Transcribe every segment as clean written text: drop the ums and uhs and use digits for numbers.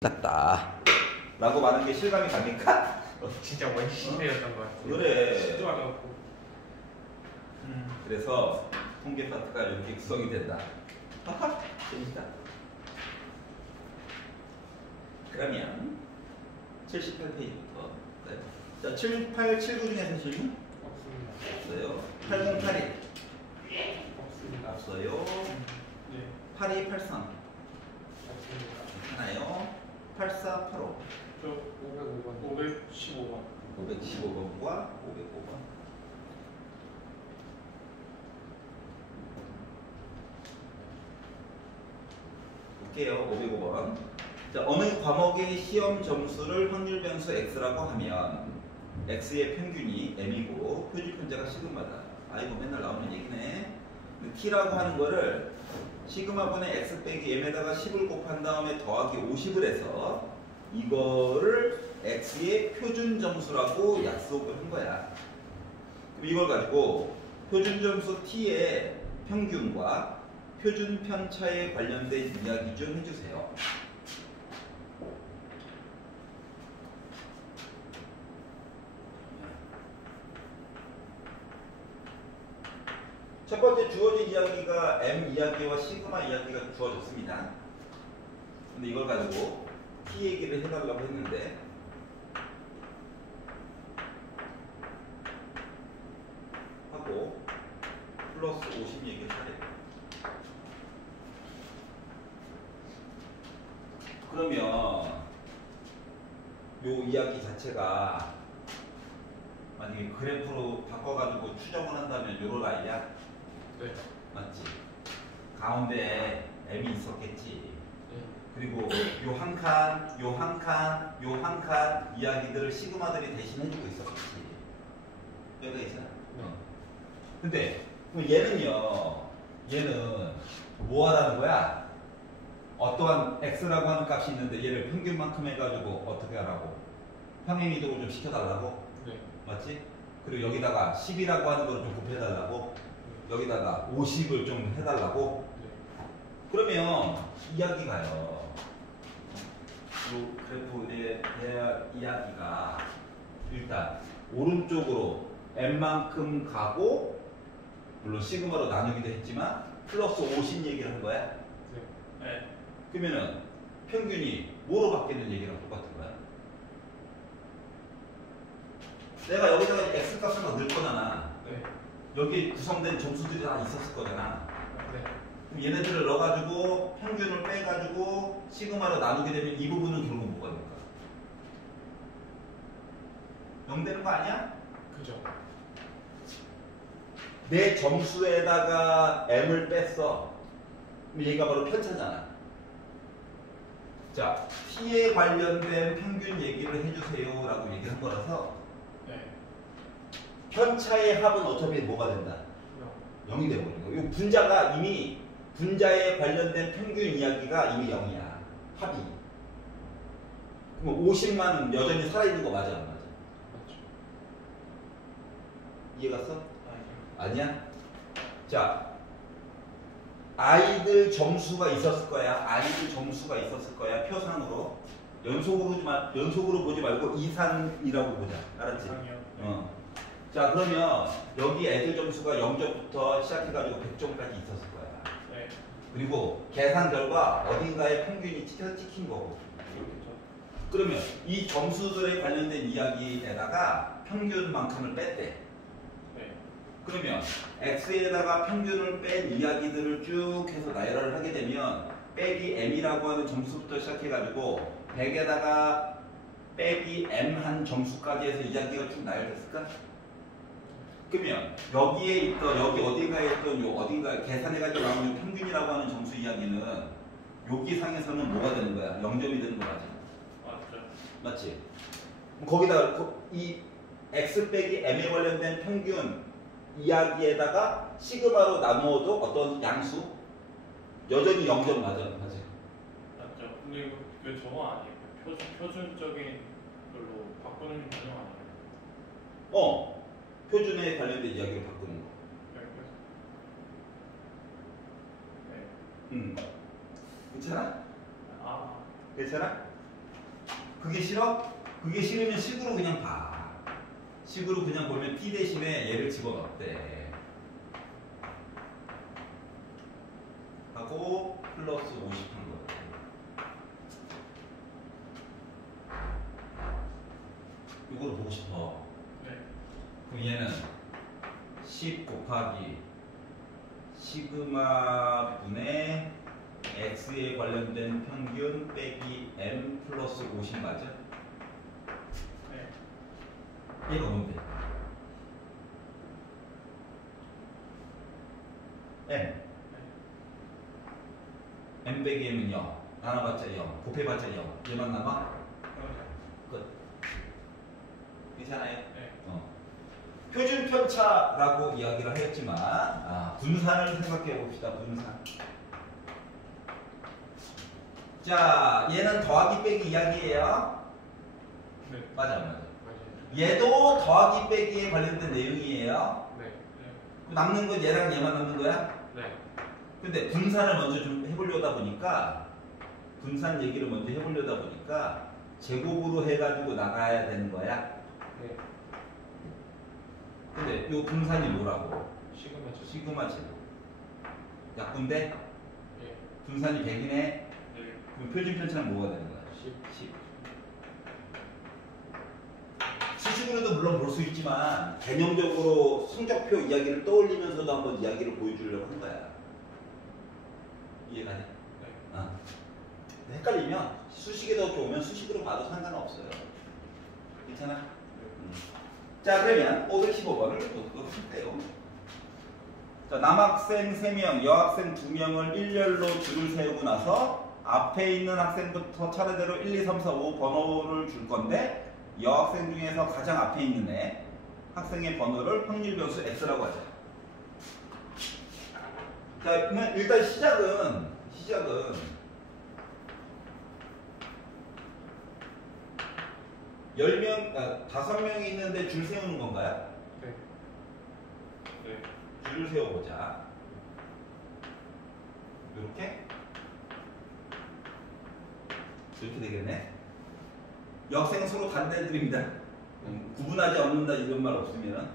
같다 라고 말하는 게 실감이 갑니까? 진짜 원시대였던 것 같아요. 그래. 진짜 어렵고. 그래서 통계 파트가 이렇게 구성이 된다. 하하, 재밌다. 그러면 78페이지부터 네. 자, 7879 중에서 질문? 없습니다. 없어요. 8081 없습니다. 없어요. 네. 8283 없습니다. 하나요. 8485 저 505번. 515번. 515번과 505번. 볼게요. 505번. 자, 어느 과목의 시험 점수를 확률 변수 x라고 하면 x의 평균이 m이고 표준 편차가 시그마다. 아이고 맨날 나오는 얘기네. t라고 하는 거를 시그마분의 x 빼기 m에다가 10을 곱한 다음에 더하기 50을 해서 이거를 x의 표준 점수라고 약속을 한 거야. 그럼 이걸 가지고 표준 점수 t의 평균과 표준 편차에 관련된 이야기 좀 해주세요. 첫 번째 주어진 이야기가 m 이야기와 시그마 이야기가 주어졌습니다. 근데 이걸 가지고 t 얘기를 해달라고 했는데 하고 플러스 50 얘기를 하래요. 그러면 요 이야기 자체가 만약에 그래프로 바꿔가지고 추정을 한다면 요런 아이야? 네. 맞지? 가운데에 m이 있었겠지. 네. 그리고 요 한 칸, 요 한 칸, 요 한 칸 이야기들을 시그마들이 대신 해주고 있었겠지. 여기가 있잖아. 네. 근데 얘는 뭐 하라는 거야? 어떠한 x라고 하는 값이 있는데 얘를 평균만큼 해가지고 어떻게 하라고? 평행이동을 좀 시켜달라고? 네. 맞지? 그리고 여기다가 10이라고 하는 걸 좀 곱해달라고? 여기다가 50을 좀 해달라고? 네. 그러면 이야기가요. 이 그래프의 이야기가 일단 오른쪽으로 n만큼 가고 물론 시그마로 나누기도 했지만 플러스 50 얘기를 한 거야. 네. 그러면은 평균이 뭐로 바뀌는 얘기랑 똑같은 거야. 내가 여기다가 x 값을 막 넣을 거잖아. 네. 여기 구성된 점수들이 다 있었을 거잖아. 네. 그럼 얘네들을 넣어가지고 평균을 빼가지고 시그마로 나누게 되면 이 부분은 결국 뭐가 될까? 0 되는 거 아니야? 그죠. 내 점수에다가 m을 뺐어. 그럼 얘가 바로 편차잖아. 자, t에 관련된 평균 얘기를 해주세요 라고 얘기를 한 거라서 네. 편차의 합은 어차피 뭐가 된다? 0이 되버린 거야. 이 분자가 이미 분자에 관련된 평균 이야기가 이미 0이야. 합이. 그럼 50만은 여전히 살아있는 거 맞아 안 맞아? 맞죠. 이해갔어? 아니요. 아니야? 자, 아이들 점수가 있었을 거야. 아이들 점수가 있었을 거야. 표상으로. 연속으로 보지 말고 이산이라고 보자. 알았지? 아니요. 자, 그러면 여기 애들 점수가 0점부터 시작해가지고 100점까지 있었을 거야. 네. 그리고 계산 결과 어딘가에 평균이 찍힌 거고. 그렇겠죠. 그러면 이 점수들에 관련된 이야기에다가 평균만큼을 뺐대. 네. 그러면 x에다가 평균을 뺀 이야기들을 쭉 해서 나열을 하게 되면 빼기 m이라고 하는 점수부터 시작해가지고 100에다가 빼기 m 한 점수까지 해서 이야기가 쭉 나열됐을까? 그러면 여기에 있던 여기 어딘가에 있던 요 어딘가 계산해가지고 나오는 평균이라고 하는 점수 이야기는 여기 상에서는 뭐가 되는 거야? 0점이 되는 거 맞지? 맞죠. 맞지? 거기다가 이 x 빼기 m에 관련된 평균 이야기에다가 시그마로 나누어도 어떤 양수? 여전히 0점 맞아. 맞지? 맞죠. 근데 이거 저거 아니에요? 표준적인 걸로 바꾸는 과정 아니에요? 표준에 관련된 이야기를 바꾸는 거. 네. 괜찮아? 아. 괜찮아? 그게 싫어? 그게 싫으면 식으로 그냥 봐. 식으로 그냥 보면 P 대신에 얘를 집어넣대. 하고 플러스 50 한 거. 이걸 보고 싶어. 네. 그럼 얘는 10 곱하기 시그마 분의 x에 관련된 평균 빼기 m 플러스 50 맞아? 네. 얘가 뭔데? m. m 빼기 m은 0. 나눠봤자 0. 곱해봤자 0. 얘만 남아? 끝. 괜찮아요? 네. 표준 편차라고 이야기를 하였지만 분산을 생각해 봅시다. 분산. 자, 얘는 더하기 빼기 이야기예요. 네. 맞아. 맞아요. 얘도 더하기 빼기에 관련된 내용이에요. 네. 그럼 남는 건 얘랑 얘만 남는 거야? 네. 근데 분산을 먼저 좀 해보려다 보니까 분산 얘기를 먼저 해보려다 보니까 제곱으로 해가지고 나가야 되는 거야. 네. 근데 이 분산이 뭐라고? 시그마죠. 시그마 제곱. 약분데 네. 분산이 100이네. 네. 그럼 표준 편차는 뭐가 되는 거야? 10. 수식으로도 물론 볼 수 있지만 개념적으로 성적표 이야기를 떠올리면서도 한번 이야기를 보여주려고 한 거야. 이해가 돼? 네. 헷갈리면 수식에 더 좋으면 수식으로 봐도 상관없어요. 괜찮아? 자, 그러면 515번을 또 할게요. 자, 남학생 3명, 여학생 2명을 일렬로 줄을 세우고 나서 앞에 있는 학생부터 차례대로 1, 2, 3, 4, 5 번호를 줄 건데 여학생 중에서 가장 앞에 있는 애 학생의 번호를 확률 변수 x라고 하자. 자, 그러면 일단 시작은 5명이 있는데 줄 세우는 건가요? 네. 네. 줄을 세워보자. 이렇게 되겠네. 여학생은 서로 다른 애들입니다. 구분하지 않는다 이런 말 없으면.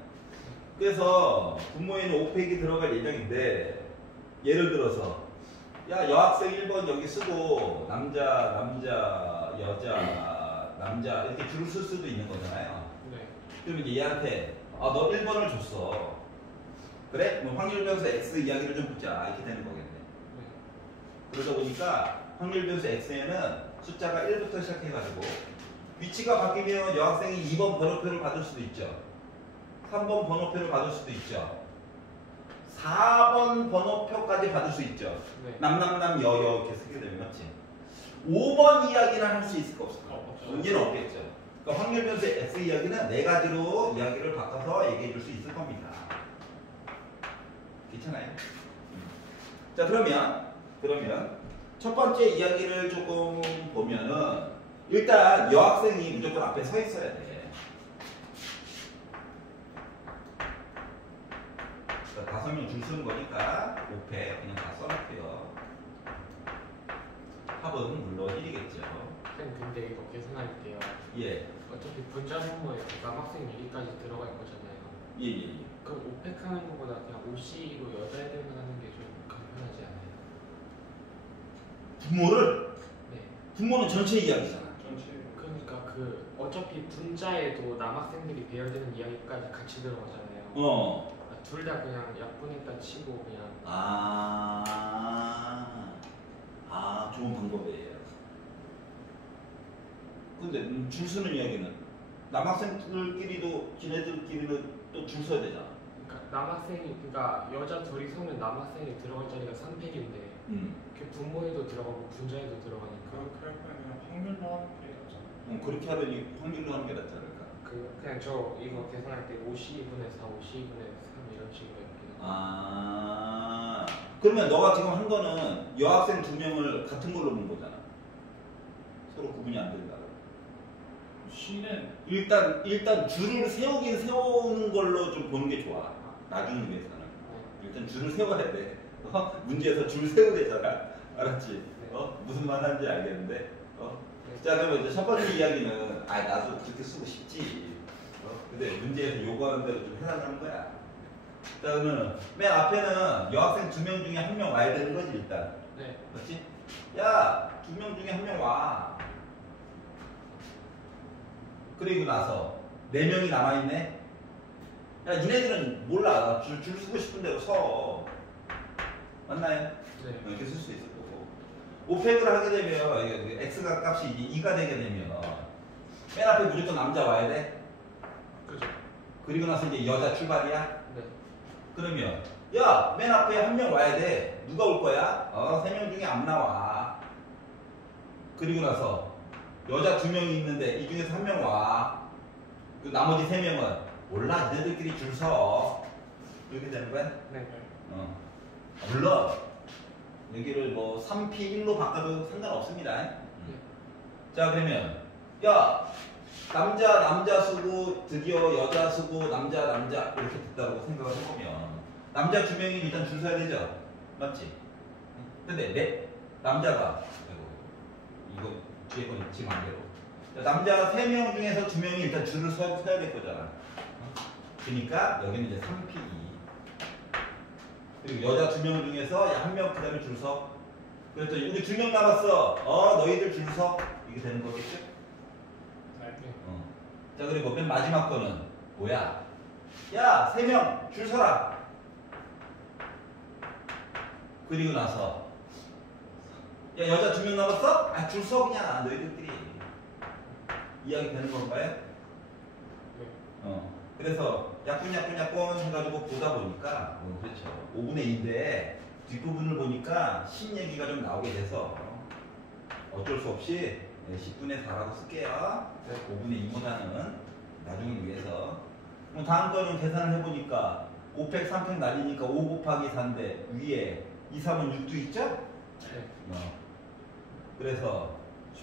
그래서 분모에는 5팩이 들어갈 예정인데 예를 들어서 야, 여학생 1번 여기 쓰고 남자, 여자, 남자 이렇게 줄을 쓸 수도 있는 거잖아요. 네. 그러면 이제 얘한테 너 1번을 줬어. 그래? 그럼 확률 변수 x 이야기를 좀 보자. 이렇게 되는 거겠네. 네. 그러다 보니까 확률 변수 x에는 숫자가 1부터 시작해가지고 위치가 바뀌면 여학생이 2번 번호표를 받을 수도 있죠. 3번 번호표를 받을 수도 있죠. 4번 번호표까지 받을 수 있죠. 네. 남남남 여여 이렇게 쓰게 되면 맞지? 5번 이야기는 할 수 있을까 없을까? 문제는 없겠죠. 그러니까 확률 변수 x 이야기는 4가지로 이야기를 바꿔서 얘기해 줄 수 있을 겁니다. 괜찮아요? 자, 그러면 첫 번째 이야기를 조금 보면은 일단 여학생이 무조건 앞에 서 있어야 돼. 그러니까 5명 줄 쓰는 거니까 5패 그냥 다 써놓고요. 합은 물론 1이겠죠. 쌤 근데 이거 계산할 때요. 예. 어차피 분자 분모에 남학생 얘기까지 들어갈 거잖아요. 예. 그럼 5팩 하는 것보다 그냥 5C로 여자애들만 하는 게 좀 간편하지 않아요? 분모를? 네. 분모는 전체 이야기잖아. 전체. 그러니까 그 어차피 분자에도 남학생들이 배열되는 이야기까지 같이 들어가잖아요. 둘 다 그냥 약분했다 치고 그냥. 좋은 방법이에요. 근데 줄 서는 이야기는 남학생들끼리도 지네들끼리는 또 줄 서야 되잖아. 그러니까 여자 둘이 서면 남학생이 들어갈 자리가 3팩인데 그 분모에도 들어가고 분자에도 들어가니까. 그렇게 할 거면 그냥 확률로 하는 게 낫잖아. 그렇게 하더니 확률로 하는 게 낫지 않을까? 그냥 저 이거 계산할 때 52분의 4, 52분의 3 이런 식으로 할게요. 그러면 너가 지금 한 거는 여학생 2명을 같은 걸로 본 거잖아. 서로 구분이 안 된다고. C는 일단 줄을 세우는 걸로 좀 보는 게 좋아. 나중에 위해서는. 일단 줄을 세워야 돼. 문제에서 줄 세우대잖아. 알았지? 무슨 말 하는지 알겠는데. 자, 그러면 이제 첫 번째 이야기는 나도 그렇게 쓰고 싶지. 근데 문제에서 요구하는 대로 좀 해달라는 거야. 자, 그러면 맨 앞에는 여학생 2명 중에 1명 와야 되는 거지 일단. 네. 맞지? 야, 2명 중에 1명 와. 그리고 나서 4명이 남아있네. 야, 니네들은 몰라. 줄 쓰고 싶은 대로 서. 맞나요? 네. 이렇게 쓸 수 있을 거고. 오펙을 하게 되면 x가 값이 이제 2가 되게 되면 맨 앞에 무조건 남자 와야 돼. 그죠. 그리고 나서 이제 여자 출발이야. 네. 그러면 야, 맨 앞에 1명 와야 돼. 누가 올 거야? 3명 중에 안 나와. 그리고 나서 여자 2명이 있는데 이 중에서 1명 와. 그 나머지 3명은 몰라. 너희들끼리 줄 서. 이렇게 되는 거야? 네. 물론 여기를 뭐 3P 1로 바꿔도 상관없습니다. 자, 그러면 야, 남자 쓰고 드디어 여자 쓰고 남자 이렇게 됐다고 생각을 해보면 남자 2명이 일단 줄 서야 되죠. 맞지? 근데 남자가 이거 뒤에 건 지금 안 되고 남자 3명 중에서 2명이 일단 줄을 서야 될 거잖아. 그러니까 여기는 이제 3P2 그리고 여자 2명 중에서 1명 그 다음에 줄 서. 그랬더니 우리 2명 남았어. 너희들 줄 서. 이게 되는 거겠죠? 네. 자, 그리고 맨 마지막 거는 뭐야? 야, 3명 줄 서라. 그리고 나서 야, 여자 2명 남았어? 줄 서 그냥 너희들끼리. 이야기 되는 건가요? 네. 그래서 약분 해가지고 보다 보니까 그렇죠. 5분의 2인데 뒷부분을 보니까 10 얘기가 좀 나오게 돼서 어쩔 수 없이 10분의 4라고 쓸게요. 5분의 2보다는 나중을 위해서. 그럼 다음 거는 계산을 해보니까 5팩 3팩 날리니까 5 곱하기 4인데 위에 2, 3은 6도 있죠? 네.10분의 그래서 4.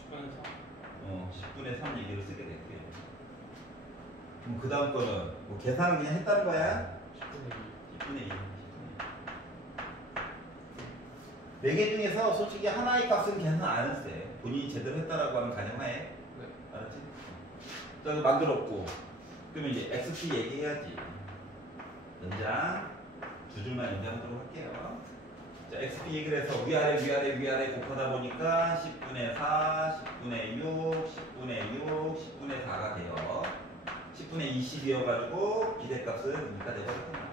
10분의 3 얘기를 쓰게 될게요. 그럼 그 다음 거는 뭐 계산을 그냥 했다는 거야? 10분의 2. 4개 중에서 솔직히 하나의 값은 계산 안 했어요. 본인이 제대로 했다라고 하는 가정하에. 네. 알았지? 자, 만들었고. 그러면 이제 XP 얘기해야지. 연장. 2줄만 연장하도록 할게요. 자, XP 얘기를 해서 위아래 곱하다 보니까 10분의 4, 10분의 6, 10분의 6, 10분의 4가 돼요. 10분의 20이어가지고 비례값은 2가 되거든요.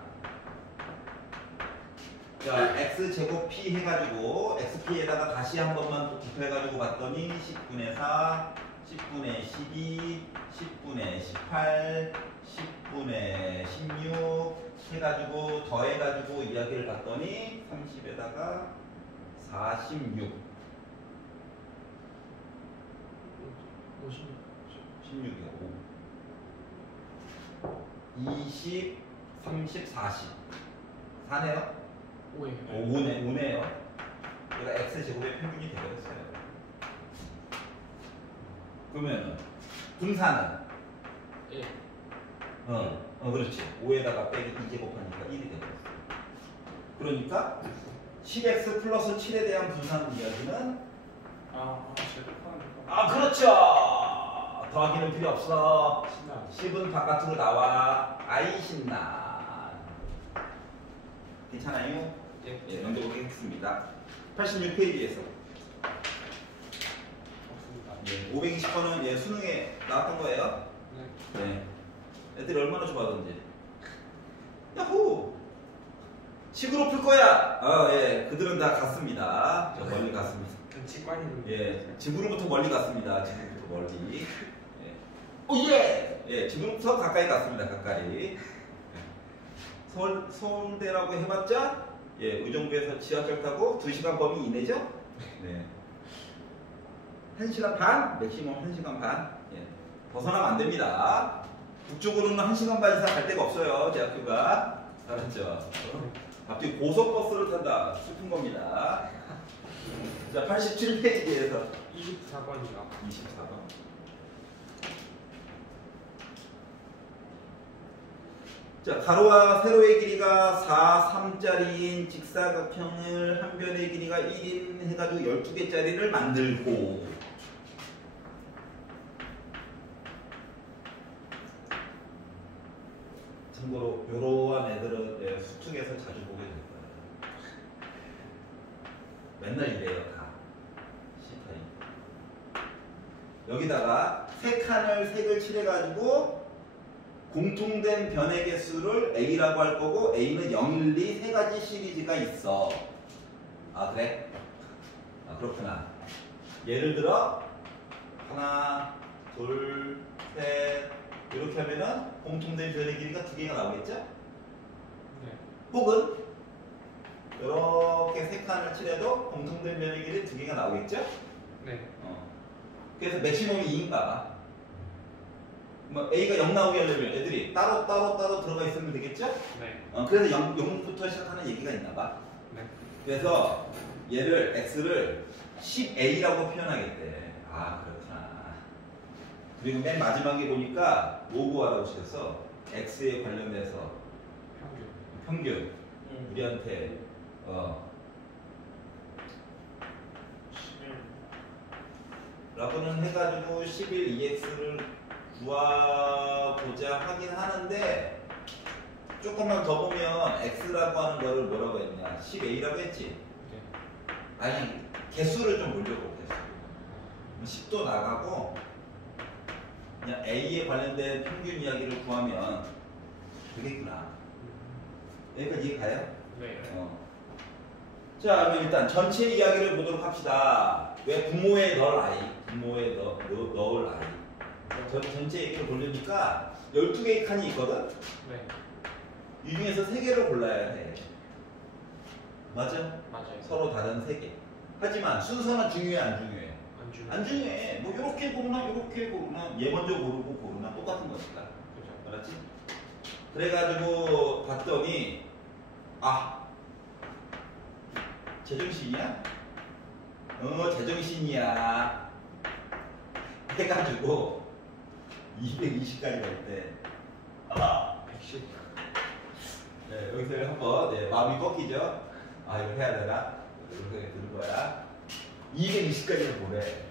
자, x제곱 p 해가지고 xp에다가 다시 한 번만 또 곱해가지고 봤더니 10분의 4, 10분의 12, 10분의 18, 10분의 16 해가지고 더해가지고 이야기를 봤더니 30에다가 46 16이요. 20, 30, 40 4네요? 5예요. 5네요. 얘가 x제곱의 평균이 되버렸어요. 그러면 분산은? 예. 그렇지. 5에다가 빼기 2제곱하니까 1이 되버렸어요. 그러니까 10x 플러스 7에 대한 분산 이야기는 제곱하는 거. 그렇죠. 더하기는 필요 없어. 신나. 10은 바깥으로 나와. 아이 신나. 괜찮아요? 예, 넘겨보겠습니다. 86페이지에서 없습니다. 520번은 수능에 나왔던 거예요. 네. 애들이 얼마나 좋아하던지. 야호! 식으로 풀 거야. 예, 그들은 다 갔습니다. 저 멀리 갔습니다. 직관이군요. 예, 집으로부터 멀리 갔습니다. 집으로부터 멀리. 예. 오예! 예, 지금부터 가까이 갔습니다. 가까이. 서울대라고 해봤자, 예, 의정부에서 지하철 타고 2시간 범위 이내죠? 네. 1시간 반? 맥시멈 1시간 반? 예. 벗어나면 안 됩니다. 북쪽으로는 1시간 반 이상 갈 데가 없어요. 대학교가. 알았죠? 갑자기 고속버스를 탄다. 슬픈 겁니다. 자, 87페이지에서 24번이요. 24번. 자, 가로와 세로의 길이가 4, 3짜리인 직사각형을 한 변의 길이가 1인 해가지고 12개짜리를 만들고 참고로 이러한 애들은 내 수특에서 자주 보게 될 거예요. 맨날 이래요 다. C타입. 여기다가 세 칸을 색을 칠해가지고 공통된 변의 개수를 A라고 할 거고 A는 0, 1, 2 세 가지 시리즈가 있어. 아 그래? 아 그렇구나. 예를 들어 하나, 둘, 셋 이렇게 하면은 공통된 변의 길이가 두 개가 나오겠죠? 네. 혹은 이렇게 세 칸을 칠해도 공통된 변의 길이 두 개가 나오겠죠? 네. 그래서 맥시멈이 2인가 봐. 뭐 A가 0 나오게 하려면 애들이 따로 들어가 있으면 되겠죠? 네. 그래서 0부터 시작하는 얘기가 있나 봐. 네. 그래서 얘를 X를 10A라고 표현하겠대. 아 그렇구나. 그리고 맨 마지막에 보니까 뭐 구하라고 시켰어? X에 관련돼서 평균. 우리한테 11. 라고는 해가지고 11EX를 구하고자 하긴 하는데 조금만 더 보면 X라고 하는 거를 뭐라고 했냐 10A라고 했지? 네. 아니 개수를 좀 보려고 개수 10도 나가고 그냥 A에 관련된 평균 이야기를 구하면 되겠구나. 여기까지 이해 가요? 네. 자 그럼 일단 전체 이야기를 보도록 합시다. 왜 부모에 넣을 아이 부모에 넣을 아이 전체 얘기를 보려니까 12개의 칸이 있거든? 네. 이 중에서 3개를 골라야 해. 맞아? 맞아요. 서로 다른 3개. 하지만 순서는 중요해 안 중요해? 안 중요. 안 중요해. 뭐 이렇게 고르나 이렇게 고르나 얘 먼저 고르고 고르나 똑같은 거니까. 그죠. 알았지? 그래가지고 봤더니 제정신이야? 제정신이야. 해가지고 220까지 갈 때 110. 네, 여기서 한번 마음이 꺾이죠? 이거 해야 되나? 이렇게 들은 거야. 220까지는 보래.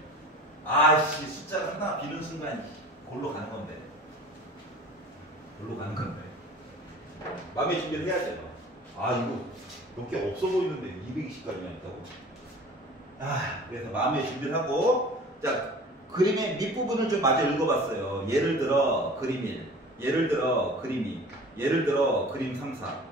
아씨 숫자가 하나 비는 순간 골로 가는 건데. 골로 가는 건데. 마음의 준비를 해야죠. 이거 몇 개 없어 보이는데 220까지만 있다고. 그래서 마음의 준비를 하고 자 그림의 밑부분을 좀 마저 읽어봤어요. 예를 들어 그림 1, 예를 들어 그림 2, 예를 들어 그림 3, 4.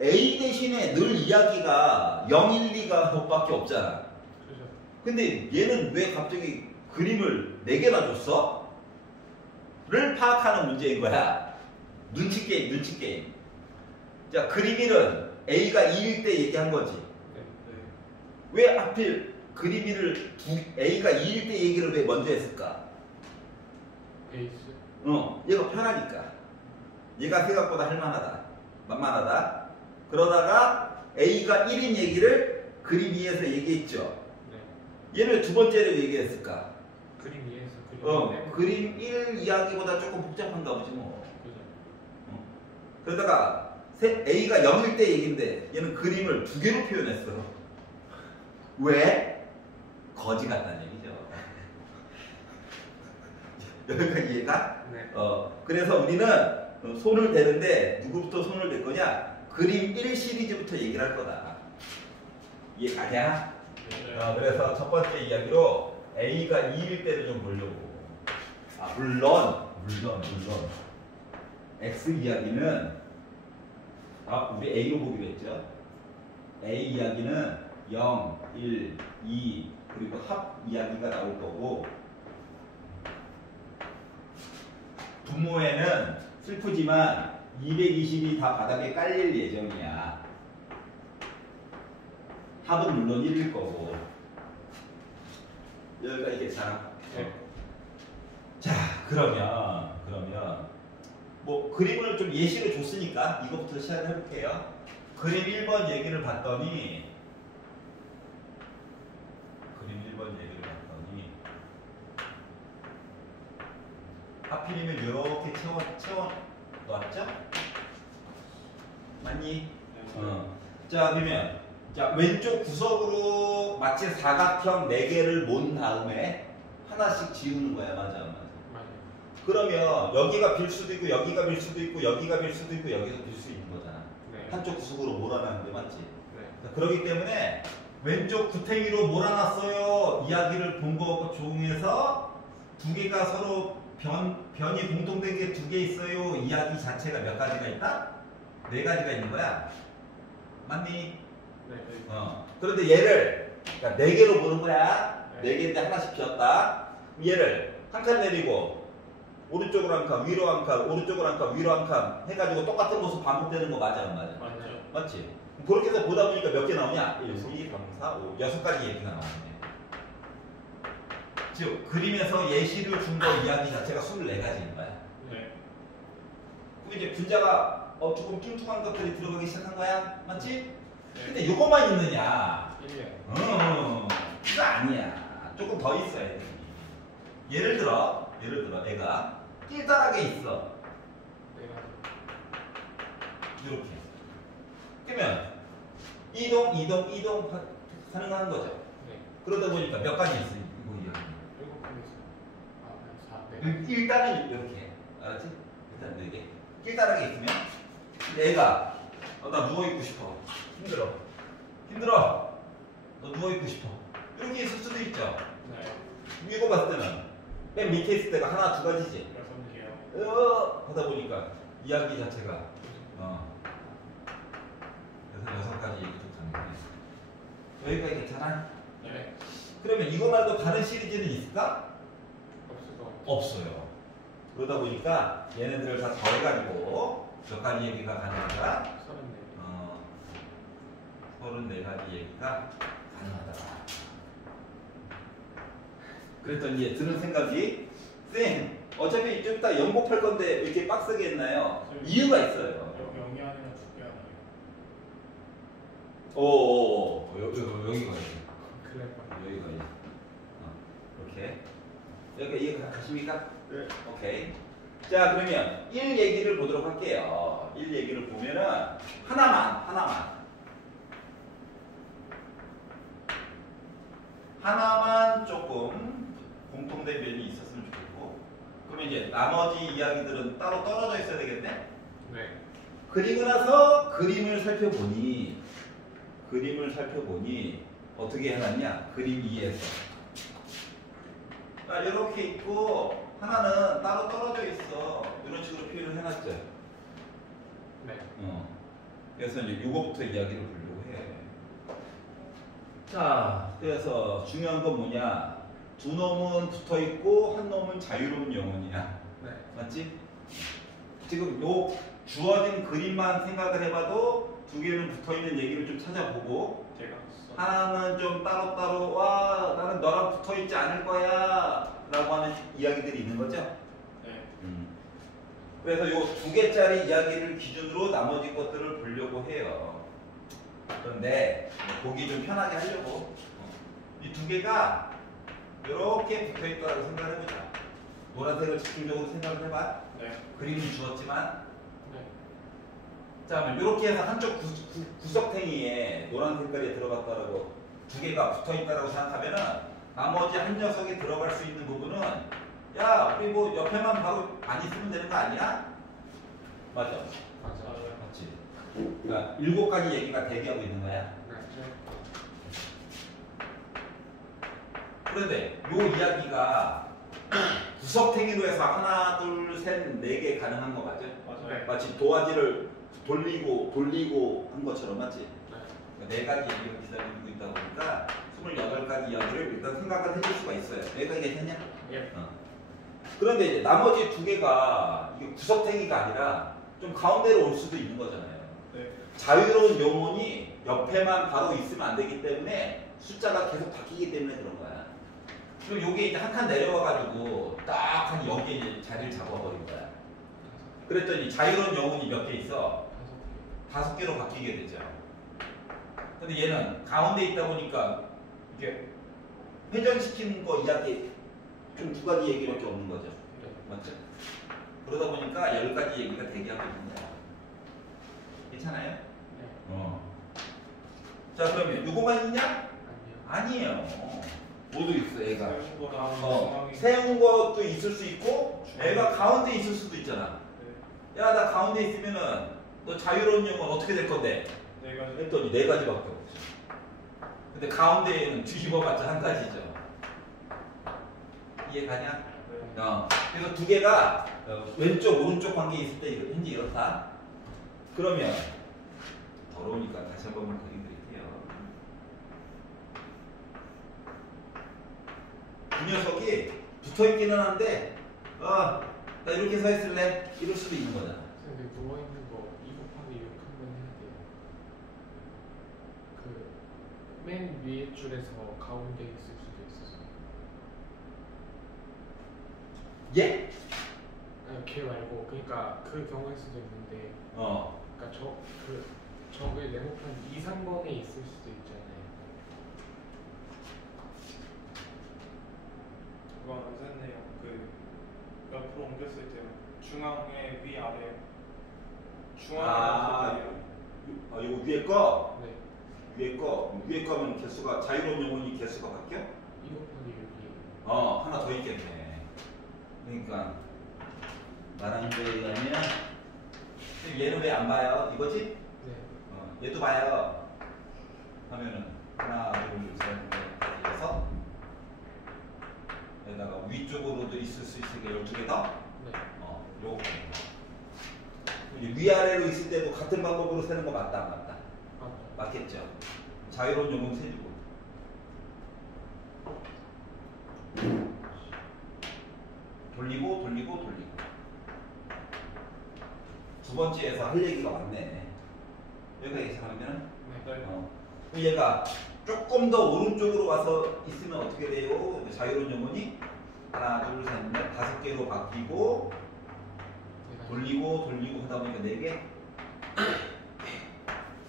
A 대신에 늘 이야기가 0, 1, 2가 밖에 없잖아. 그죠. 근데 얘는 왜 갑자기 그림을 4개나 줬어? 를 파악하는 문제인 거야. 눈치 게임. 자, 그림 1은 A가 2일 때 얘기한 거지. 네. 왜 하필 그림 1을 A가 2일 때 얘기를 왜 먼저 했을까? 베이스. 얘가 편하니까. 얘가 생각보다 할만하다. 만만하다. 그러다가 A가 1인 얘기를 그림 2에서 얘기했죠. 네. 얘를 두 번째로 얘기했을까? 그림 2에서 그림. 그림 1 이야기보다 조금 복잡한가 보지 뭐. 그죠. 그러다가 A가 0일 때 얘기인데 얘는 그림을 2개로 표현했어. 왜? 거지 같다는 얘기죠. 여기까지 이해가? 네. 그래서 우리는 손을 대는데 누구부터 손을 댈 거냐? 그림 1 시리즈부터 얘기를 할 거다. 이해가냐? 네. 그래서 첫 번째 이야기로 A가 2일 때를 좀 보려고. 물론 X 이야기는 우리 A로 보기로 했죠. A 이야기는 0, 1, 2 그리고 합 이야기가 나올 거고 분모에는 슬프지만 220이 다 바닥에 깔릴 예정이야. 합은 물론 1일 거고. 여기까지 괜찮아? 네. 자, 그러면 뭐 그림을 좀 예시로 줬으니까 이것부터 시작을 해볼게요. 그림 1번 얘기를 봤더니 하필이면 이렇게 채워 놨죠? 맞니? 자, 그러면 왼쪽 구석으로 마치 사각형 4개를 몬 다음에 하나씩 지우는 거야. 맞아. 맞아요. 그러면 여기가 빌 수도 있고 여기가 빌 수도 있고 여기가 빌 수도 있고 여기도 빌 수 있는 거잖아. 네. 한쪽 구석으로 몰아놨는데 맞지? 네. 자, 그렇기 때문에 왼쪽 구탱이로 몰아놨어요. 이야기를 본 거 중에서 두 개가 서로 변이 공통된 게 두 개 있어요. 이야기 자체가 몇 가지가 있다? 네 가지가 있는 거야. 맞니? 네. 그런데 얘를 그러니까 네 개로 보는 거야. 네. 네 개인데 하나씩 비었다. 얘를 한 칸 내리고 오른쪽으로 한 칸, 위로 한 칸, 오른쪽으로 한 칸, 위로 한 칸 해가지고 똑같은 모습 반복되는 거 맞아, 안 맞아? 맞아요. 맞지? 그렇게 해서 보다 보니까 몇 개 나오냐? 1, 2, 3, 4, 5, 6가지 얘기가 나오네. 즉, 그림에서 예시를 준 거 이야기 자체가 24가지인 거야. 네. 그럼 이제 분자가 조금 뚱뚱한 것들이 들어가기 시작한 거야. 맞지? 네. 근데 이것만 있느냐? 1년. 이거 아니야. 조금 더 있어야 돼. 예를 들어 애가 띨따라게 있어. 내가 이렇게. 그러면 이동 가능한 거죠. 네. 그러다 보니까 몇 가지 있어. 이거 이야기. 7개에서 4, 네. 일단은 이렇게. 알았지? 일단 4개. 띨따라게 있으면 애가 나 누워있고 싶어. 힘들어. 너 누워있고 싶어. 이렇게 있을 수도 있죠. 네. 이거 봤을 때는 맨 밑에 있을 때가 하나, 두 가지지. 6개요. 하다 보니까 이야기 자체가 그래서 6가지 얘기도 가능해. 여기까지 괜찮아? 네. 그러면 이거 말고 다른 시리즈는 있을까? 없을 것 같아요. 없어요. 그러다 보니까 얘네들을 다 더해가지고 몇 가지 얘기가 가능하다? 34개. 34가지 얘기가 가능하다. 그랬더니 얘 드는 생각이 쌤 어차피 좀 이따 연곱할 건데 왜 이렇게 빡세게 했나요? 이유가 있어요. 0이 아니라 2개 하나요. 여기가 있어. 그래. 여기가 있어. 이렇게. 여기 이해 가십니까? 네. 오케이. 자, 그러면 1 얘기를 보도록 할게요. 1 얘기를 보면은 하나만 조금 공통된 면이 있었으면 좋겠고, 그러면 이제 나머지 이야기들은 따로 떨어져 있어야 되겠네? 네. 그리고 나서 그림을 살펴보니 어떻게 해놨냐? 그림 2에서 이렇게 있고 하나는 따로 떨어져 있어. 이런 식으로 표현을 해놨죠. 네. 그래서 이제 이거부터 이야기를 보려고 해. 자, 그래서 중요한 건 뭐냐? 두 놈은 붙어 있고 한 놈은 자유로운 영혼이야. 네. 맞지? 지금 요 주어진 그림만 생각을 해봐도 두 개는 붙어 있는 얘기를 좀 찾아보고 제가 하나는 좀 따로따로 와 나는 너랑 붙어 있지 않을 거야 라고 하는 이야기들이 있는 거죠. 네. 그래서 요 2개짜리 이야기를 기준으로 나머지 것들을 보려고 해요. 그런데 보기 좀 편하게 하려고 이 2개가 이렇게 붙어 있다고 생각을 해보자. 노란색을 집중적으로 생각을 해봐. 네. 그림은 주었지만 네. 자, 그러면 이렇게 해서 한쪽 구석탱이에 노란 색깔이 들어갔다라고 2개가 붙어 있다라고 생각하면은 나머지 한 녀석이 들어갈 수 있는 부분은 야, 우리 뭐 옆에만 바로 안 있으면 되는 거 아니야? 맞아. 맞아요. 맞지. 그러니까 7가지 얘기가 대기하고 있는 거야. 네. 그런데 요 이야기가 구석탱이로 해서 하나, 둘, 셋, 4개 가능한 거 맞죠? 맞아요. 마치 도화지를 돌리고 한 것처럼 맞지? 네. 4가지 얘기가 기다리고 있다 보니까 28가지 이야기를 일단 생각을 해줄 수가 있어요. 여기까지 괜찮냐? 예. 그런데 이제 나머지 2개가 이게 구석탱이가 아니라 좀 가운데로 올 수도 있는 거잖아요. 네. 자유로운 영혼이 옆에만 바로 있으면 안 되기 때문에 숫자가 계속 바뀌기 때문에 그런 거야. 그럼 요게 이제 한 칸 내려와가지고 딱 한 여기에 이제 자리를 잡아버린 거야. 그랬더니 자유로운 영혼이 몇 개 있어? 5개로 바뀌게 되죠. 근데 얘는 가운데 있다 보니까 이게 회전시키는 거 이야기 좀 2가지 얘기밖에 없는 거죠. 네. 맞죠? 그러다 보니까 10가지 얘기가 대기하고 있는 거야. 괜찮아요? 네. 자, 그러면 요거만 있냐? 아니요. 아니에요. 모두 있어 애가. 세운 거랑 중앙이. 세운 것도 있을 수 있고 애가 가운데 있을 수도 있잖아. 네. 야 나 가운데 있으면은 너 자유로운 영혼 어떻게 될 건데? 네 가지. 했더니 네 가지밖에 없죠. 근데 가운데에는 뒤집어봤자 한 가지죠. 이해가냐? 네. 그래서 두 개가 왼쪽 오른쪽 관계에 있을 때 현재 이렇다. 그러면 더러우니까 다시 한 번만 그려드릴게요. 이 녀석이 붙어있기는 한데 나 이렇게 서 있을래? 이럴 수도 있는 거잖아. 근데 누워있는 거 2 곱하기 6 한번 해야 돼요. 그 맨 위에 줄에서 가운데 있을 수도 있어서. 예? 아니 걔 말고 그러니까 그 경우일 수도 있는데 그러니까 저게 네모판 2, 3번에 있을 수도 있잖아요. 그건 안 샜네요. 그 옆으로 옮겼을 때요. 중앙에 위 아래. 중앙에 놨을 이거 위에 거? 네. 위에 거면 개수가 자유로운 영혼이 개수가 바뀌어? 2 곱하기 6이. 하나 더 있겠네. 그러니까 말하는 거에 의하면 얘는 왜 안 봐요? 이거지? 네. 얘도 봐요. 하면은 하나, 둘, 셋, 넷, 다섯, 여섯. 여기다가 위쪽으로도 있을 수 있으니까 12개 더? 네. 요거. 위아래로 있을 때도 같은 방법으로 세는 거 맞다, 안 맞다? 맞겠죠. 자유로운 영혼 세주고. 돌리고. 두 번째에서 할 얘기가 왔네. 여기가 예상하면 네. 얘가 조금 더 오른쪽으로 와서 있으면 어떻게 돼요? 자유로운 영혼이 하나, 둘, 셋, 넷, 5개로 바뀌고 돌리고 하다 보니까 4개.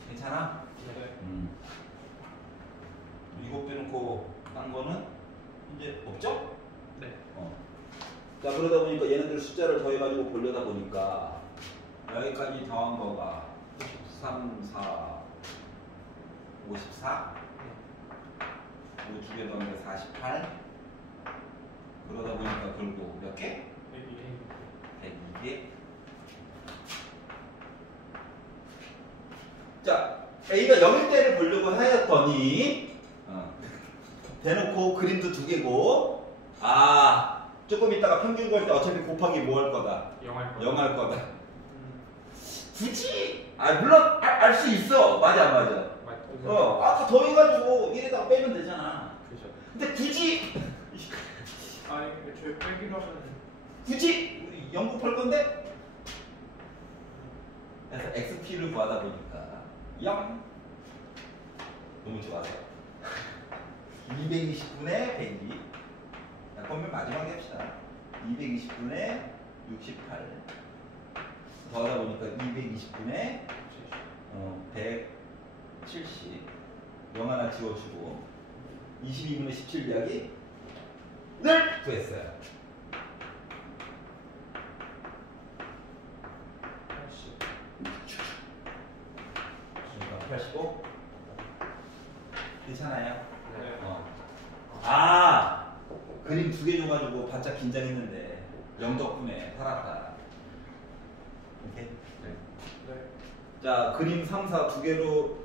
괜찮아? 네. 이거 빼놓고 딴 거는 이제 없죠? 네. 자, 그러다 보니까 얘네들 숫자를 더해가지고 보려다 보니까 여기까지 더한 거가 3, 4, 54. 그리고 2개 더한 게 48. 그러다 보니까 결국 몇 개? 102개. 자, A가 0일 때를 보려고 하였더니 대놓고 그림도 2개고 조금 있다가 평균 구할 때 어차피 곱하기 뭐 할 거다? 0 할 거다. 굳이 물론 알 수 있어. 맞아 안 맞아? 아까 더해가지고 1에다가 빼면 되잖아. 그죠. 근데 굳이 아니 근데 저희 빼기로 하면 굳이 우리 0 곱할 건데? 그래서 XP를 구하다 보니까 0 너무 좋아서 220분의 102. 그러면 마지막에 합시다. 220분의 68 더하다 보니까 220분의 170 0 하나 지워주고 22분의 17 이야기 를 구했어요. 85 괜찮아요? 네. 그림 2개 줘가지고 바짝 긴장했는데 0 덕분에 살았다. 오케이? 네. 자, 그림 3, 4 2개로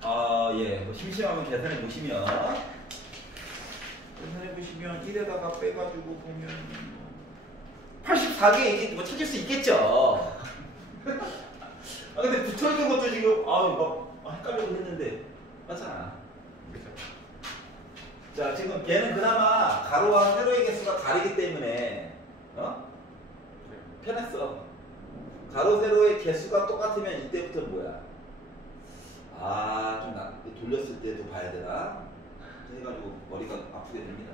뭐 심심하면 계산해 보시면 1에다가 빼가지고 보면 84개 이게 뭐 찾을 수 있겠죠. 근데 붙어있는 것도 지금 헷갈리고 했는데 맞잖아. 자, 지금 얘는 그나마 가로와 세로의 개수가 다르기 때문에 편했어. 가로 세로의 개수가 똑같으면 이때부터 뭐야? 좀 돌렸을 때도 봐야 되나? 해가지고 머리가 아프게 됩니다.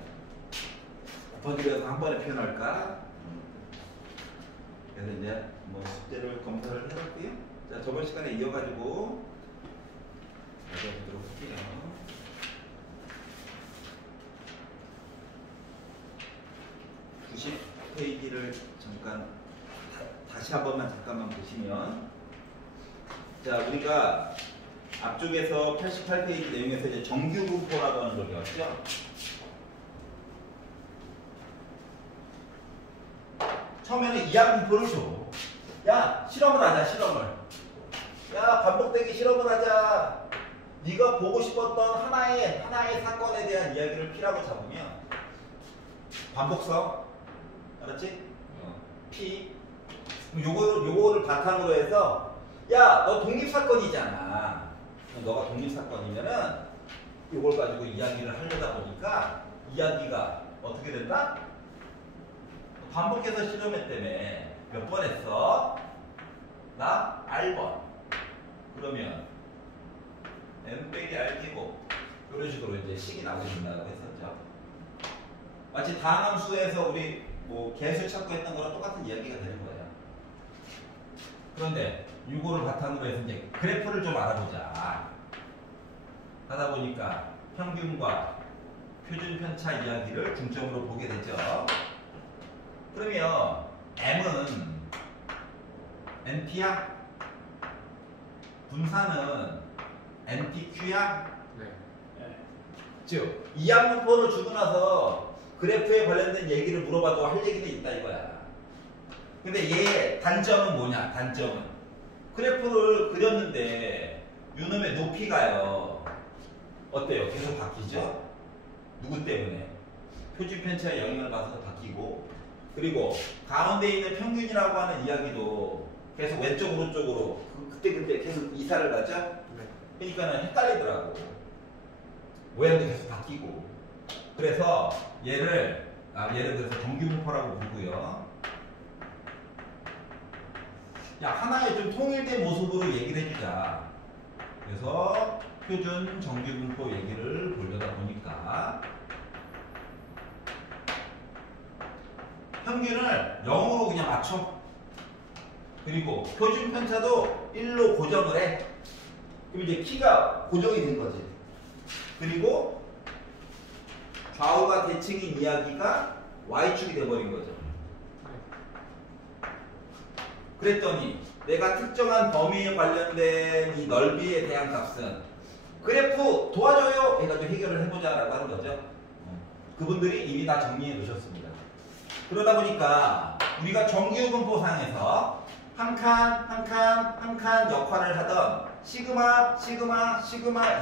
엎어지려서 한 번에 표현할까? 그래서 이제 숙제를 검사를 해볼게요. 자, 저번 시간에 이어가지고 해보도록 할게요. 90페이지를 잠깐 다시 한 번만 잠깐만 보시면, 자, 우리가 앞쪽에서 88페이지 내용에서 이제 정규분포라고 하는 걸 배웠죠? 처음에는 이항 분포를 줘. 야, 실험을 하자, 실험을. 야, 반복되기 실험을 하자. 네가 보고 싶었던 하나의 사건에 대한 이야기를 P라고 잡으면 반복성, 알았지? P. 요거를 바탕으로 해서 야, 너 독립사건이잖아. 너가 독립사건이면은 요걸 가지고 이야기를 하려다 보니까 이야기가 어떻게 된다? 반복해서 실험했다며. 몇 번 했어? 나 R번. 그러면 n 빼기 r 제곱 이런 식으로 이제 식이 나오게 된다고 했었죠. 마치 다함수에서 우리 뭐 개수 찾고 했던 거랑 똑같은 이야기가 되는 거예요. 그런데 이거를 바탕으로 해서 이제 그래프를 좀 알아보자 하다 보니까 평균과 표준 편차 이야기를 중점으로 보게 되죠. 그러면 M은 NP야? 분산은 NPQ야? 네. 즉, 이항분포를 주고 나서 그래프에 관련된 얘기를 물어봐도 할 얘기는 있다 이거야. 근데 얘 단점은 뭐냐? 단점은 그래프를 그렸는데 요놈의 높이가요. 어때요? 계속 바뀌죠? 누구 때문에? 표준 편차의 영향을 받아서 바뀌고, 그리고 가운데 있는 평균이라고 하는 이야기도 계속 왼쪽 오른쪽으로 그때 계속 이사를 가죠? 네. 그러니까는 헷갈리더라고. 모양도 계속 바뀌고. 그래서 얘를 그래서 정규분포라고 부르고요. 야, 하나의 좀 통일된 모습으로 얘기를 해주자. 그래서 표준 정규분포 얘기를 보려다 보니까 평균을 0으로 그냥 맞춰. 그리고 표준 편차도 1로 고정을 해. 그럼 이제 키가 고정이 된 거지. 그리고 좌우가 대칭인 이야기가 y축이 돼버린 거죠. 그랬더니 내가 특정한 범위에 관련된 이 넓이에 대한 값은 그래프 도와줘요 해가지고 해결을 해보자라고 하는 거죠. 그분들이 이미 다 정리해 놓으셨습니다. 그러다 보니까 우리가 정규분포상에서 한 칸 역할을 하던 시그마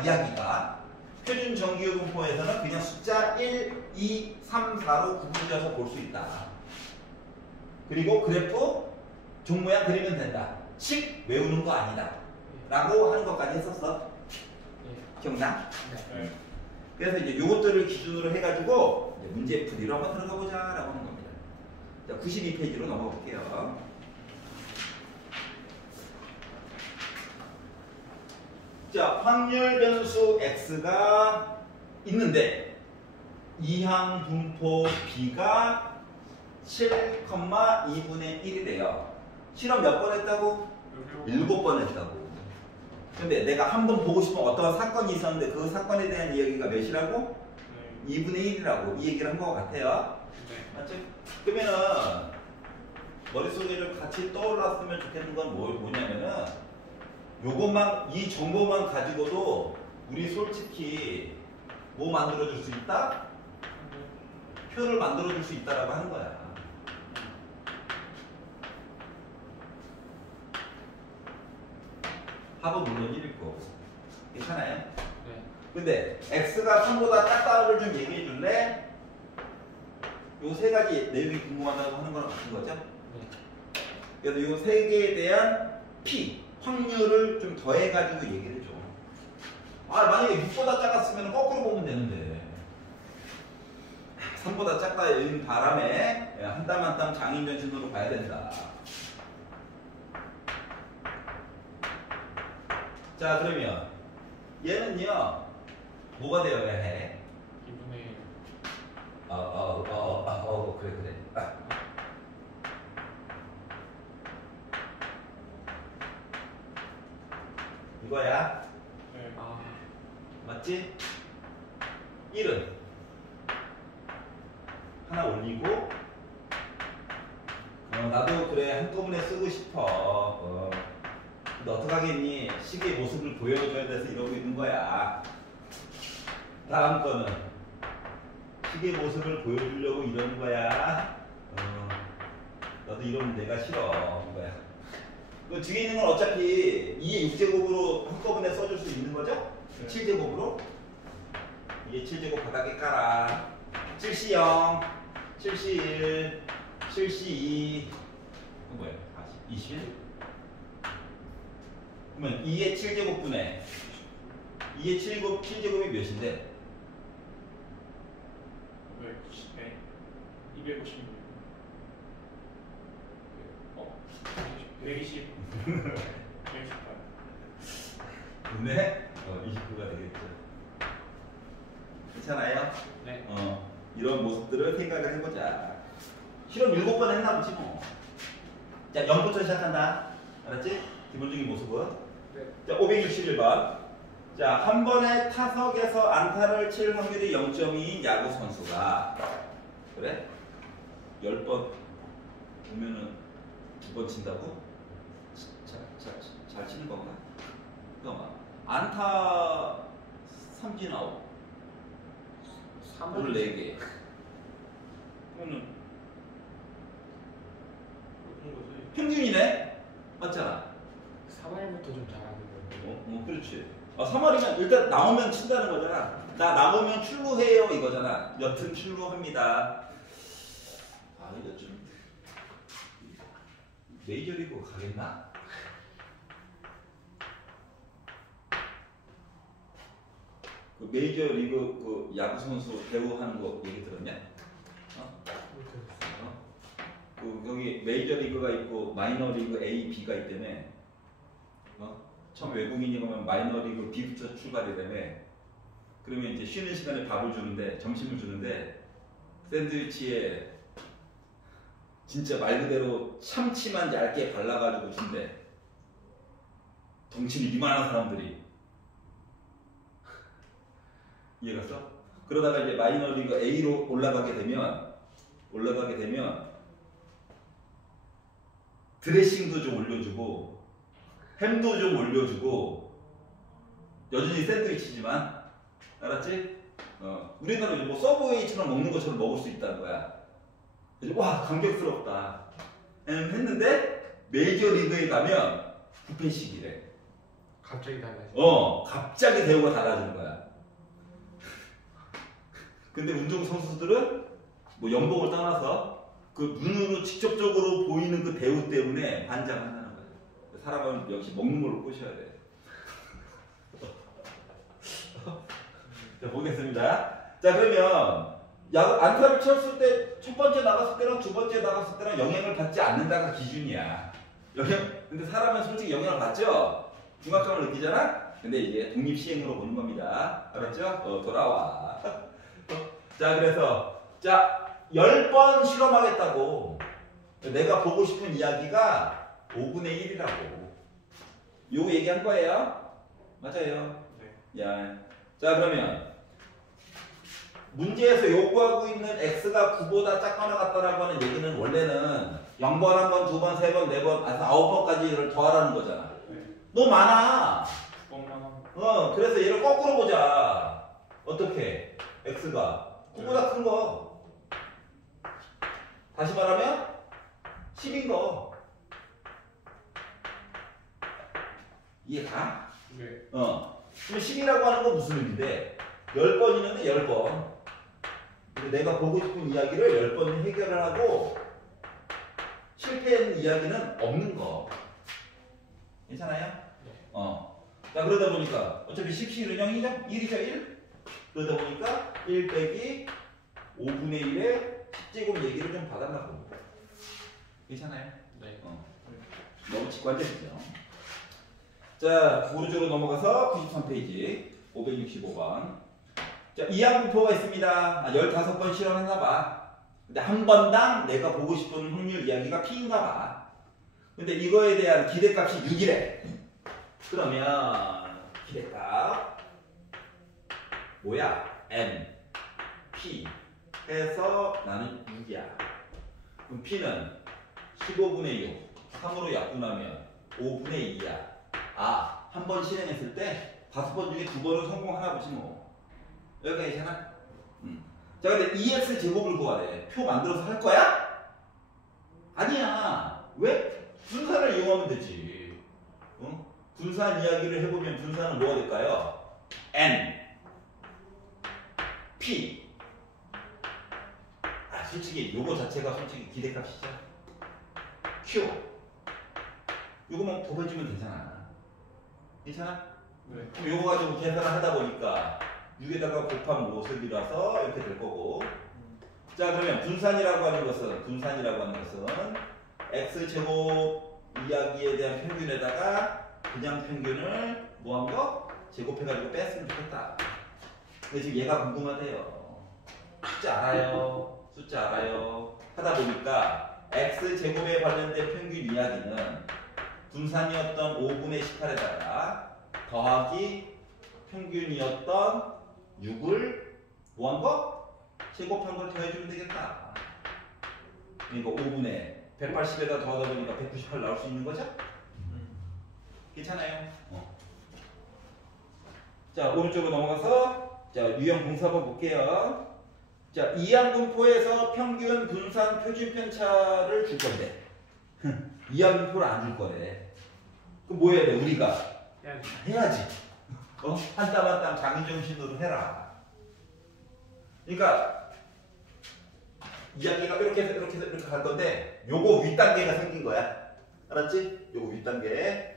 이야기가 표준 정규분포에서는 그냥 숫자 1, 2, 3, 4로 구분지어서 볼 수 있다. 그리고 그래프 종 모양 그리면 된다. 식 외우는 거 아니다. 라고 하는 것까지 했었어. 기억나? 네. 그래서 이제 요것들을 기준으로 해가지고 이제 문제 풀이로 한번 들어가 보자라고 하는 겁니다. 자, 92페이지로 넘어가 볼게요. 자, 확률 변수 x가 있는데 이항 분포 b가 7,2분의 1이 돼요. 실험 몇 번 했다고? 7번 했다고. 근데 내가 한번 보고 싶은 어떤 사건이 있었는데 그 사건에 대한 이야기가 몇이라고? 네. 2분의 1이라고 이 얘기를 한 것 같아요. 네. 맞죠? 그러면은 머릿속에 좀 같이 떠올랐으면 좋겠는 건 뭐냐면은 요것만, 이 정보만 가지고도 우리 솔직히 뭐 만들어줄 수 있다? 표를 만들어줄 수 있다라고 하는 거야. 합은 물론 1일 거고. 괜찮아요? 네. 근데 x가 3보다 작다를 좀 얘기해 줄래? 요 세 가지 내용이 궁금하다고 하는 거랑 같은 거죠? 네. 그래서 요 세 개에 대한 p, 확률을 좀 더해가지고 얘기를 해줘. 아, 만약에 6보다 작았으면 거꾸로 보면 되는데 3보다 작다인 바람에 한 땀 한 땀 장인 변신으로 봐야 된다. 자, 그러면 얘는요 뭐가 되어야 해? 2분의 1. 그래. 이거야. 네. 맞지? 1은 하나 올리고 나도 그래 한꺼번에 쓰고 싶어. 근데 어떡하겠니? 시계의 모습을 보여줘야 돼서 이러고 있는 거야. 다음 거는 시계의 모습을 보여주려고 이러는 거야. 너도 너도 이런 내가 싫어. 이거야. 그 뒤에 있는 건 어차피 2의 6제곱으로 한꺼번에 써줄 수 있는 거죠? 네. 7제곱으로 2의 7제곱 바닥에 깔아. 7C0, 7C1, 7C2 뭐야? 21? 그러면 2의 7제곱분에 2의 7제곱이 몇인데? 256. 120. 128. 네? 29가 되겠죠. 괜찮아요? 네. 이런 모습들을 생각을 해보자. 실험 7번 했나 보지 뭐. 자, 0부터 시작한다. 알았지? 기본적인 모습은. 네. 자, 561번. 자, 한 번에 타석에서 안타를 칠 확률이 0.2인 야구 선수가 그래? 10번 보면은 2번 친다고? 잘 치는 건가? 잠깐만. 안타 3진 아웃. 3을 4개. 그러면 평균이네? 맞잖아. 3할부터 좀 잘하는 거예요. 그렇지. 3할이면 일단 나오면 친다는 거잖아. 나 나오면 출루해요 이거잖아. 여튼 출루합니다. 이거 좀 메이저리그 가겠나? 그 메이저리그 그 야구 선수 배우 하는 거 얘기 들었냐? 여기 메이저리그가 있고 마이너리그 A, B가 있다며. 처음 외국인이 가면 마이너리그 B부터 출발이라며. 그러면 이제 쉬는 시간에 밥을 주는데, 점심을 주는데 샌드위치에 진짜 말 그대로 참치만 얇게 발라가지고 준대. 덩치는 이만한 사람들이. 이해갔어? 그러다가 이제 마이너리그 A로 올라가게 되면 드레싱도 좀 올려주고 햄도 좀 올려주고 여전히 샌드위치지만 알았지? 우리나라 뭐 서브웨이처럼 먹는 것처럼 먹을 수 있다는 거야. 그래서 와 감격스럽다 했는데 메이저리그에 가면 부패식이래. 갑자기 달라져. 갑자기 대우가 달라지는 거야. 근데 운동선수들은 뭐 연봉을 떠나서 그 눈으로 직접적으로 보이는 그 대우 때문에 반장한다는 거예요. 사람은 역시 먹는 걸로 꼬셔야 돼. 자, 보겠습니다. 자, 그러면 안타를 쳤을 때 첫 번째 나갔을 때랑 두 번째 나갔을 때랑 영향을 받지 않는다가 기준이야. 근데 사람은 솔직히 영향을 받죠? 중압감을 느끼잖아? 근데 이게 독립시행으로 보는 겁니다. 알았죠? 돌아와. 자, 그래서 10번 실험하겠다고. 내가 보고 싶은 이야기가 5분의 1이라고. 요거 얘기한 거예요? 맞아요. 네. 자, 그러면 문제에서 요구하고 있는 x가 9보다 작거나 같다라고 하는 얘기는 원래는 0번, 1번, 2번, 3번, 4번, 9번까지를 더하라는 거잖아. 네. 너무 많아. 9번만. 그래서 얘를 거꾸로 보자. 어떻게? x가 9보다 큰 거. 다시 말하면 10인 거. 이해가? 네. 그럼 10이라고 하는 건 무슨 의미인데 10번 있는데 10번. 내가 보고 싶은 이야기를 10번 해결을 하고 실패한 이야기는 없는 거. 괜찮아요? 네. 자, 그러다 보니까 어차피 10시 0이죠? 1이죠 1? 그러다 보니까 1 빼기 5분의 1의 10제곱 얘기를 좀 봐달라고. 괜찮아요? 네. 너무 직관적이죠. 자, 오른쪽으로 넘어가서 93페이지 565번. 자, 이항분포가 있습니다. 15번 실험했나봐. 근데 한 번당 내가 보고 싶은 확률 이야기가 P인가봐. 근데 이거에 대한 기대값이 6이래. 그러면 기대값 뭐야? M, P 해서 나는 6이야. 그럼 P는 15분의 6, 3으로 약분하면 5분의 2야. 한 번 실행했을 때 5번 중에 2번은 성공하나 보지 뭐. 여기가 괜찮아? 자, 근데 EX 제곱을 구하래. 표 만들어서 할 거야? 아니야. 왜? 분산을 이용하면 되지. 분산 이야기를 해보면 분산은 뭐가 될까요? N, P. 솔직히 요거 자체가 솔직히 기대값이죠. Q. 요거만 곱해주면 되잖아. 괜찮아? 네. 그럼 요거 가지고 계산을 하다 보니까 6에다가 곱한 모습이라서 이렇게 될 거고. 자, 그러면 분산이라고 하는 것은 x제곱 이야기에 대한 평균에다가 그냥 평균을 뭐한 거? 제곱해가지고 뺐으면 좋겠다. 근데 지금 얘가 궁금하대요. 숫자 알아요. 하다 보니까 x제곱에 관련된 평균 이야기는 분산이었던 5분의 18에다가 더하기 평균이었던 6을 뭐한 거? 제곱한 걸 더해주면 되겠다. 그러니까 5분의 180에다 더하다 보니까 198 나올 수 있는 거죠? 괜찮아요? 자, 오른쪽으로 넘어가서 자, 유형 공사번 볼게요. 자, 이항분포에서 평균 분산 표준 편차를 줄 건데 이항분포를 안 줄 거래. 그럼 뭐 해야 돼? 우리가 해야지. 한 땀 한 땀 자기 정신으로 해라. 그러니까 이야기가 이렇게 해서 이렇게 갈 건데 요거 윗단계가 생긴 거야. 알았지? 요거 윗단계.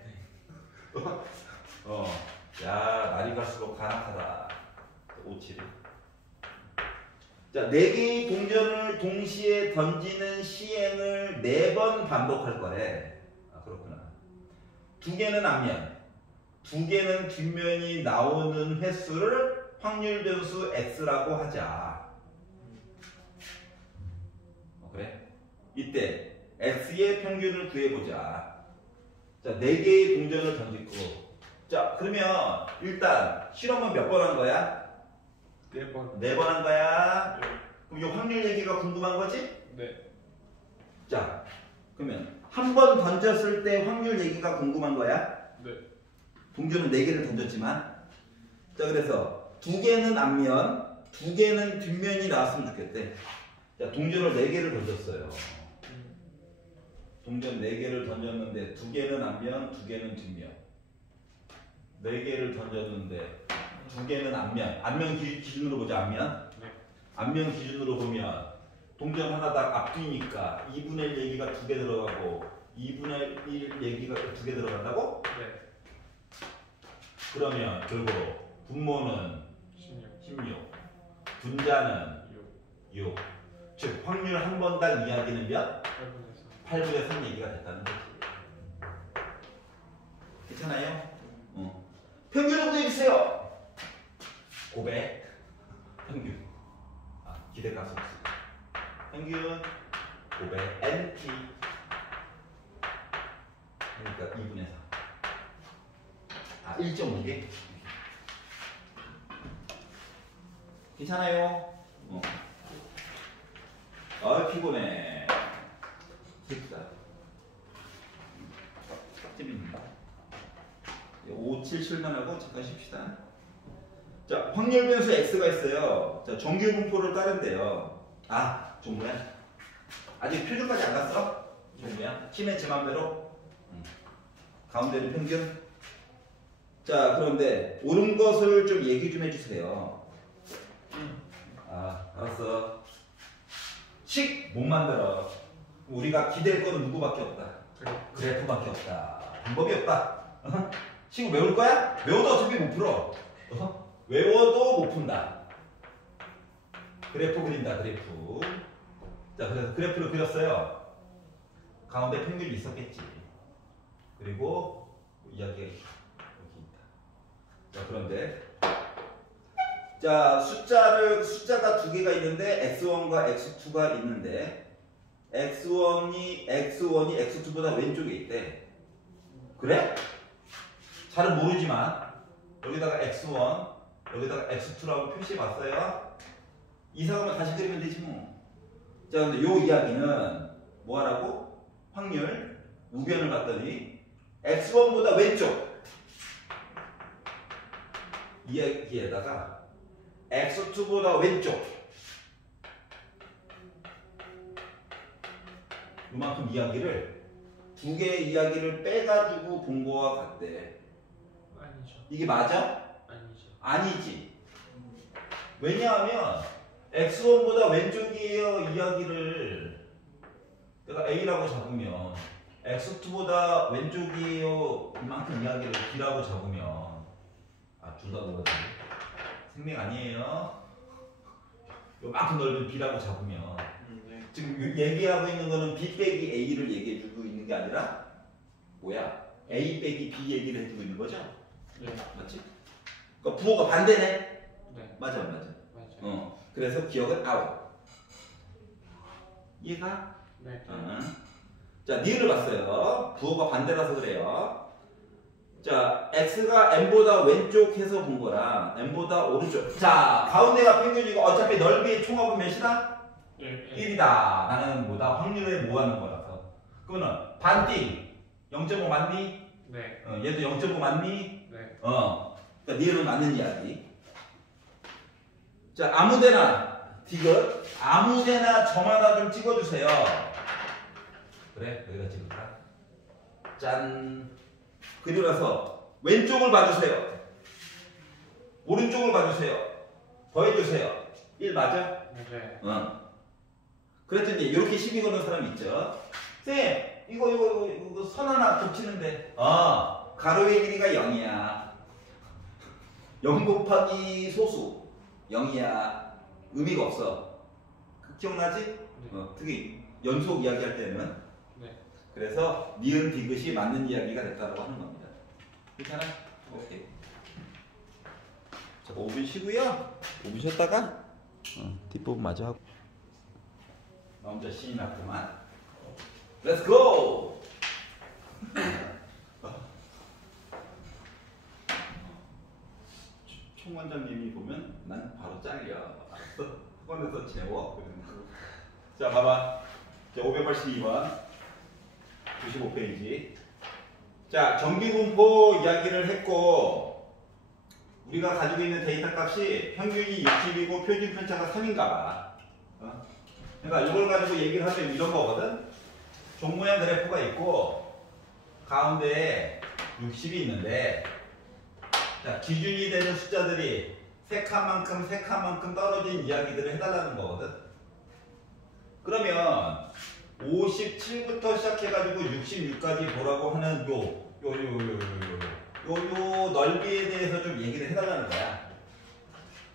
야, 날이 갈수록 간악하다. 57. 자, 4개의 동전을 동시에 던지는 시행을 4번 반복할 거래. 그렇구나. 2개는 앞면, 2개는 뒷면이 나오는 횟수를 확률 변수 x라고 하자. 그래? 이때 x의 평균을 구해보자. 자, 4개의 동전을 던지고. 자, 그러면 일단 실험은 몇 번 한 거야? 4번. 4번 한 거야. 그럼 이 확률 얘기가 궁금한 거지? 네. 자, 그러면 한 번 던졌을 때 확률 얘기가 궁금한 거야? 네. 동전은 4개를 던졌지만. 자, 그래서 2개는 앞면, 2개는 뒷면이 나왔으면 좋겠대. 자, 동전을 4개를 던졌어요. 동전 4개를 던졌는데 2개는 앞면, 2개는 뒷면. 4개를 던졌는데 2개는 앞면 기준으로 보자. 앞면. 네. 앞면 기준으로 보면 동전 하나 다 앞뒤니까 2분의 1 얘기가 2개 들어가고 2분의 1 얘기가 2개 들어간다고? 네. 그러면 결국 분모는 16, 분자는 6. 즉 확률 한 번당 이야기는 몇? 8분의 3 얘기가 됐다는 거지. 괜찮아요? 평균을 구해주세요. 고백. 평균. 기대값 속수. 평균 고백 NT. 그러니까 2분의 4. 1.5개. 괜찮아요? 피곤해. 쉽다. 재밌다. 577만 하고 잠깐 쉽시다. 자, 확률 변수 x가 있어요. 자, 정규 분포를 따른대요. 종무야? 아직 표준까지 안 갔어? 종무야? 키는 제 맘대로? 가운데는 평균? 자, 그런데 옳은 것을 좀 얘기 좀 해주세요. 알았어. 식 못 만들어. 우리가 기댈 거는 누구밖에 없다. 그래프밖에 없다. 방법이 없다. 식을 외울 거야? 외워도 어차피 못 풀어. 외워도 못 푼다. 그래프 그린다. 그래프. 자, 그래서 그래프를 그렸어요. 가운데 평균이 있었겠지. 그리고 이야기가 여기 있다. 자, 그런데 자, 숫자가 2개가 있는데 x1과 x2가 있는데 x1이 x2보다 왼쪽에 있대. 그래? 잘은 모르지만 여기다가 x1 여기다가 x2라고 표시해 봤어요. 이상하면 다시 그리면 되지 뭐. 자, 근데 요 이야기는 뭐 하라고? 확률 우변을 봤더니 x1보다 왼쪽 이야기에다가 x2보다 왼쪽 요만큼 이야기를 두 개의 이야기를 빼가지고 본 거와 같대. 아니죠. 이게 맞아? 아니죠. 아니지. 왜냐하면 x1보다 왼쪽이에요 이야기를 내가 a라고 잡으면 x2보다 왼쪽이에요 이만큼 이야기를 b라고 잡으면 둘 다 그러지 생명 아니에요. 요만큼 넓은 b라고 잡으면 네. 지금 얘기하고 있는 거는 b 빼기 a를 얘기해주고 있는 게 아니라 뭐야 a 빼기 b 얘기를 해주고 있는 거죠? 네. 맞지? 그러니까 부호가 반대네. 네. 맞아. 맞아요. 그래서 기억은 out. 이해가? 네. 자, 니은을 봤어요. 부호가 반대라서 그래요. 자, x가 n보다 왼쪽 해서 본 거랑 n보다 오른쪽. 자, 가운데가 평균이고 어차피 넓이의 총합은 몇이다? 네. 1이다. 나는 뭐다? 확률에 뭐 하는 거라서. 그거는 반띵. 0.5 맞니? 네. 얘도 0.5 맞니? 네. 그러니까 니은은 맞는 이야기. 자, 아무데나 디귿 아무데나 점 하나 좀 찍어주세요. 그래, 여기다 찍을까? 짠. 그리고 나서 왼쪽을 봐주세요. 오른쪽을 봐주세요. 더해주세요. 1 맞아? 네. 그랬더니 이렇게 시비 거는 사람이 있죠. 쌤, 이거 선 하나 겹치는데. 가로의 길이가 0이야. 0 곱하기 소수 0이야. 의미가 없어. 기억나지? 특히 연속 이야기할 때는. 네. 그래서 니은 디귿이 맞는 이야기가 됐다고 하는 겁니다. 괜찮아? 오케이. 자, 5분 쉬고요. 5분 쉬었다가 뒷부분 마저 하고. 나 혼자 신이 났구만. Let's go! 총원장님이 보면 난 바로 잘려. 학원에서 재워. 자, 봐봐. 자, 582번. 95페이지. 자, 정비분포 이야기를 했고, 우리가 가지고 있는 데이터 값이 평균이 60이고 표준 편차가 3인가 봐. 그러니까 이걸 가지고 얘기를 하면 이런 거거든. 종 모양 그래프가 있고, 가운데에 60이 있는데, 자, 기준이 되는 숫자들이 세 칸만큼 떨어진 이야기들을 해달라는 거거든. 그러면 57부터 시작해가지고 66까지 보라고 하는 요 넓이에 대해서 좀 얘기를 해달라는 거야.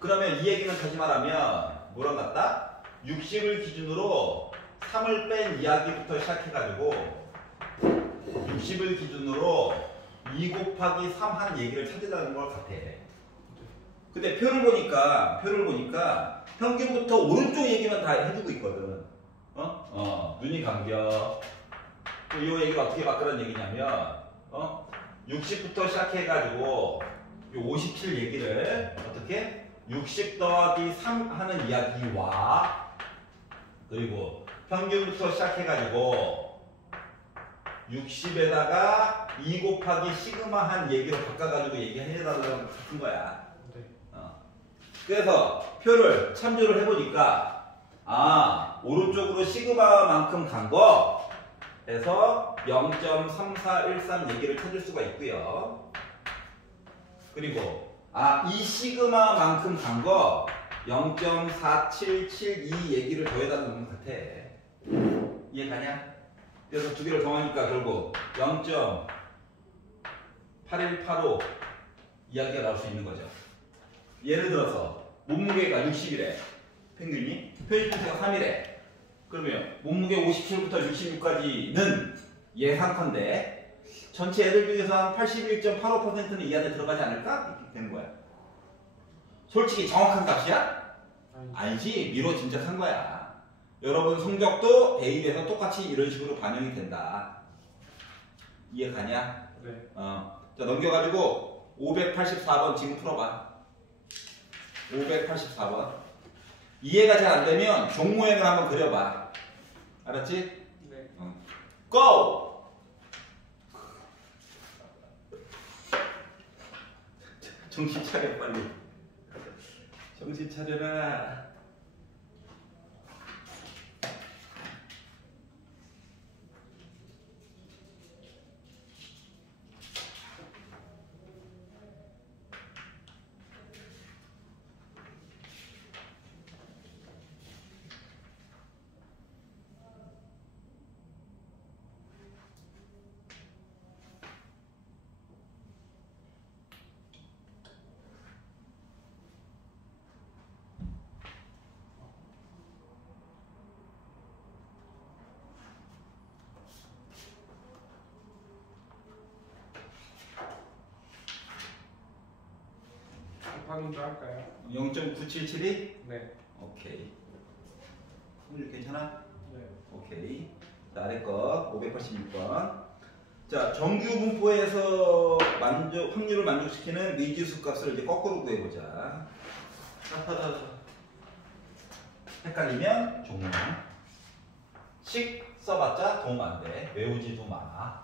그러면 이 얘기는 다시 말하면 뭐랑 같다? 60을 기준으로 3을 뺀 이야기부터 시작해가지고 60을 기준으로 2 곱하기 3 한 얘기를 찾으라는 걸 같아. 근데 표를 보니까 평균부터 오른쪽 얘기만 다 해주고 있거든. 눈이 감겨. 이 얘기를 어떻게 바꾸라는 얘기냐면 60부터 시작해가지고 57 얘기를 어떻게 60 더하기 3 하는 이야기와 그리고 평균부터 시작해가지고 60에다가 2 곱하기 시그마 한 얘기로 바꿔가지고 얘기해달라는 거 같은 거야. 네. 그래서 표를 참조를 해보니까 오른쪽으로 시그마만큼 간 거 해서 0.3413 얘기를 찾을 수가 있고요. 그리고 이 시그마만큼 간 거 0.4772 얘기를 더해달라는 것 같아. 이해가냐? 그래서 두 개를 더하니까 결국 0.8185 이야기가 나올 수 있는 거죠. 예를 들어서 몸무게가 60이래. 평균이. 표준 편차가 3이래. 그러면 몸무게 57부터 66까지는 예상컨대 전체 애들 중에서 한 81.85%는 이 안에 들어가지 않을까? 이렇게 되는 거야. 솔직히 정확한 값이야? 아니지. 미로 짐작한 거야. 여러분 성적도 대입에서 똑같이 이런 식으로 반영이 된다. 이해 가냐? 네. 자, 넘겨가지고 584번 지금 풀어봐. 584번. 이해가 잘 안 되면 종 모양을 한번 그려봐. 알았지? 네. 고! 정신 차려 빨리. 정신 차려라. 확인 좀 할까요? 0.977이? 네. 오케이. 확률 괜찮아? 네. 오케이. 자, 아래 거 586번. 자, 정규 분포에서 확률을 만족시키는 미지수 값을 이제 거꾸로 구해보자. 헷갈리면 종문. 식 써봤자 도움 안 돼. 외우지도 마.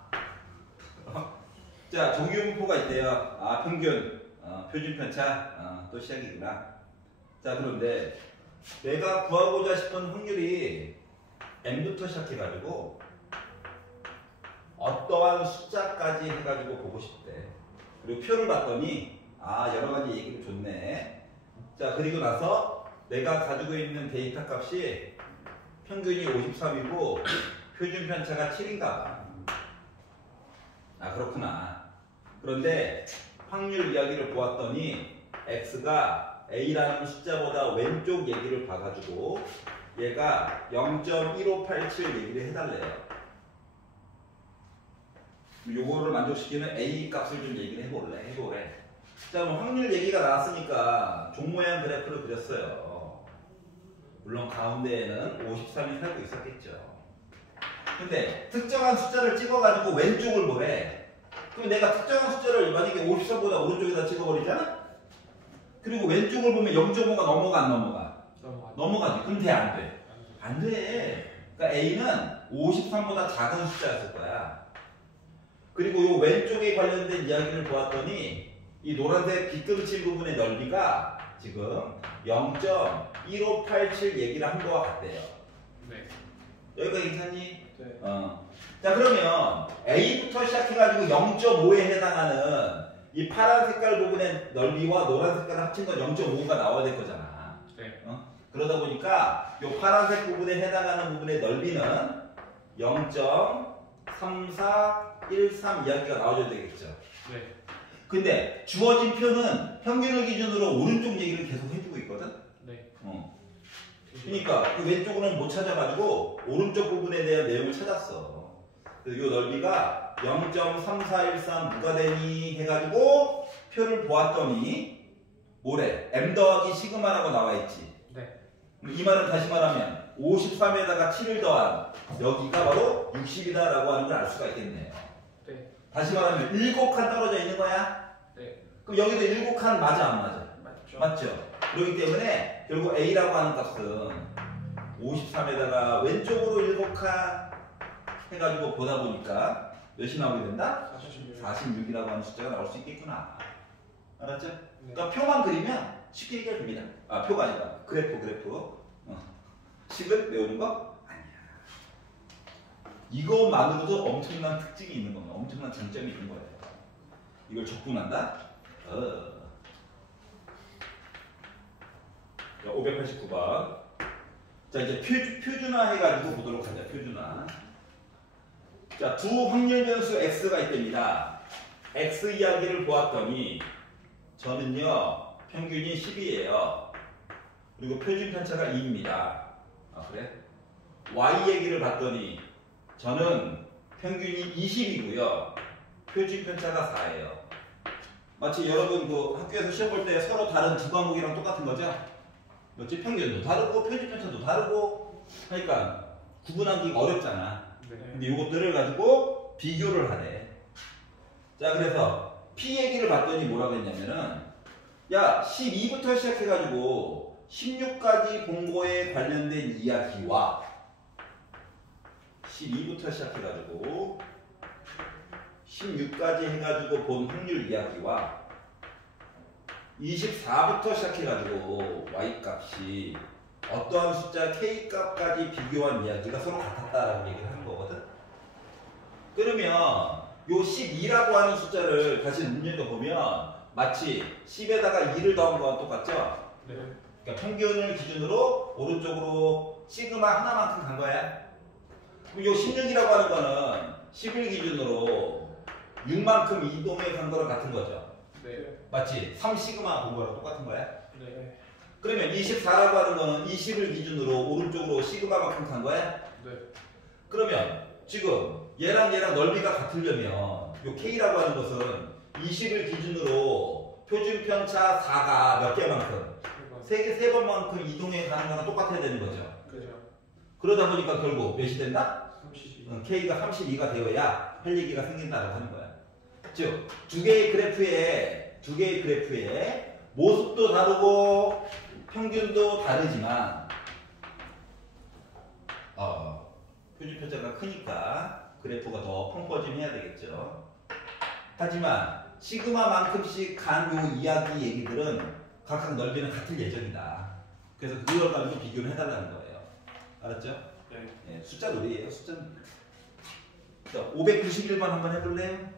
자, 정규 분포가 있대요. 아, 평균, 표준 편차, 또 시작이구나. 자, 그런데 내가 구하고자 싶은 확률이 n부터 시작해가지고 어떠한 숫자까지 해가지고 보고 싶대. 그리고 표를 봤더니 여러 가지 얘기를 줬네. 자, 그리고 나서 내가 가지고 있는 데이터 값이 평균이 53이고 표준 편차가 7인가. 그렇구나. 그런데 확률 이야기를 보았더니 x가 a라는 숫자보다 왼쪽 얘기를 봐가지고 얘가 0.1587 얘기를 해달래요. 요거를 만족시키는 a 값을 좀 얘기를 해보래. 자, 그럼 확률 얘기가 나왔으니까 종 모양 그래프를 그렸어요. 물론 가운데에는 53이 살고 있었겠죠. 근데 특정한 숫자를 찍어가지고 왼쪽을 보래. 그럼 내가 특정한 숫자를 만약에 53보다 오른쪽에다 찍어버리잖아? 그리고 왼쪽을 보면 0.5가 넘어가 안 넘어가? 넘어가지. 그럼 돼 안 돼? 안 돼. 그러니까 A는 53보다 작은 숫자였을 거야. 그리고 이 왼쪽에 관련된 이야기를 보았더니 이 노란색 빗금칠 부분의 넓이가 지금 0.1587 얘기를 한 거와 같대요. 네. 여기까지 괜찮니? 네. 자, 그러면 A부터 시작해가지고 0.5에 해당하는 이 파란 색깔 부분의 넓이와 노란 색깔을 합친 건 0.5가 나와야 될 거잖아. 네. 그러다 보니까 이 파란색 부분에 해당하는 부분의 넓이는 0.3413 이야기가 나와줘야 되겠죠. 네. 근데 주어진 표는 평균을 기준으로 오른쪽 얘기를 계속 해주고 있거든. 네. 그러니까 그 왼쪽으로는 못 찾아가지고 오른쪽 부분에 대한 내용을 찾았어. 그래서 이 넓이가 0.3413 누가 되니 해가지고 표를 보았더니 뭐래? m 더하기 시그마라고 나와있지. 네. 이 말은 다시 말하면 53에다가 7을 더한 여기가 바로 60이다 라고 하는 걸 알 수가 있겠네요. 네. 다시 말하면 7칸 떨어져 있는 거야? 네. 그럼 여기도 7칸 맞아 안 맞아? 맞죠. 맞죠? 그렇기 때문에 결국 A라고 하는 값은 53에다가 왼쪽으로 7칸 해가지고 보다 보니까 몇이 나오게 된다? 46이라고 하는 숫자가 나올 수 있겠구나. 알았죠? 네. 그러니까 표만 그리면 쉽게 해결됩니다. 표가 아니라 그래프. 식을 외우는 거 아니야. 이것만으로도 엄청난 특징이 있는 겁니다. 엄청난 장점이 있는 거예요. 이걸 적분한다? 589번. 자, 이제 표준화 해가지고 보도록 하자. 표준화. 자, 두 확률 변수 x가 있답니다. x 이야기를 보았더니 저는요 평균이 10이에요. 그리고 표준 편차가 2입니다. 그래? y 얘기를 봤더니 저는 평균이 20이고요. 표준 편차가 4예요. 마치 여러분 그 학교에서 시험 볼 때 서로 다른 두 과목이랑 똑같은 거죠? 뭐지? 평균도 다르고 표준 편차도 다르고 하니까 구분하기가 어렵잖아. 네. 근데 이것들을 가지고 비교를 하네. 자, 그래서 P 얘기를 봤더니 뭐라고 했냐면은 야, 12부터 시작해가지고 16까지 본 거에 관련된 이야기와 12부터 시작해가지고 16까지 해가지고 본 확률 이야기와 24부터 시작해가지고 Y값이 어떠한 숫자 K값까지 비교한 이야기가 서로 같았다라고 얘기를 하는 거거든. 그러면 요 12라고 하는 숫자를 다시 눈여겨보면 마치 10에다가 2를 더한 거와 똑같죠? 네. 그러니까 평균을 기준으로 오른쪽으로 시그마 하나만큼 간 거야. 그리고 요 16이라고 하는 거는 10을 기준으로 6만큼 이동해 간 거랑 같은 거죠. 네. 맞지? 3시그마 본 거랑 똑같은 거야. 네. 그러면 24라고 하는 거는 20을 기준으로 오른쪽으로 시그마만큼 간 거야? 네. 그러면 지금 얘랑 넓이가 같으려면 요 K라고 하는 것은 20을 기준으로 표준 편차 4가 몇 개만큼? 세 번만큼 이동해 가는 거랑 똑같아야 되는 거죠. 그죠. 그러다 보니까 결국 몇이 된다? 32. K가 32가 되어야 할 얘기가 생긴다고 하는 거야. 즉, 두 개의 그래프에 모습도 다르고 평균도 다르지만 표준 편차가 크니까 그래프가 더 펑퍼짐해야 되겠죠. 하지만 시그마만큼씩 간 요 이야기 얘기들은 각각 넓이는 같을 예정이다. 그래서 그걸 가지고 비교를 해달라는 거예요. 알았죠? 네. 네, 숫자 놀이에요. 숫자. 자, 591번 한번 해볼래요?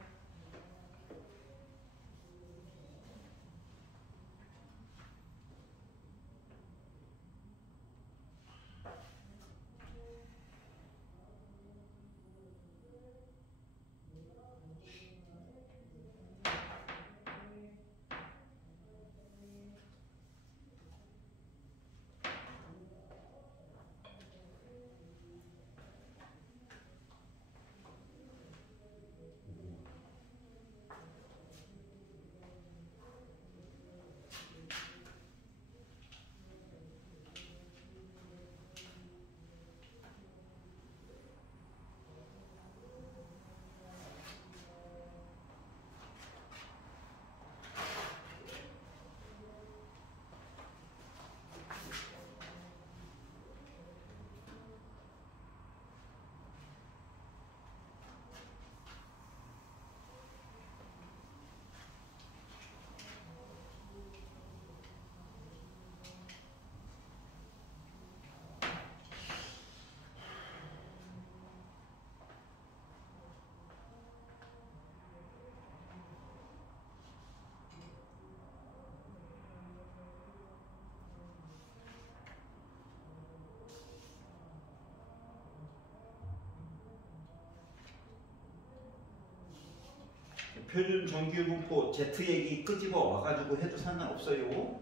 표준 정규 분포 Z 얘기 끄집어 와가지고 해도 상관없어요.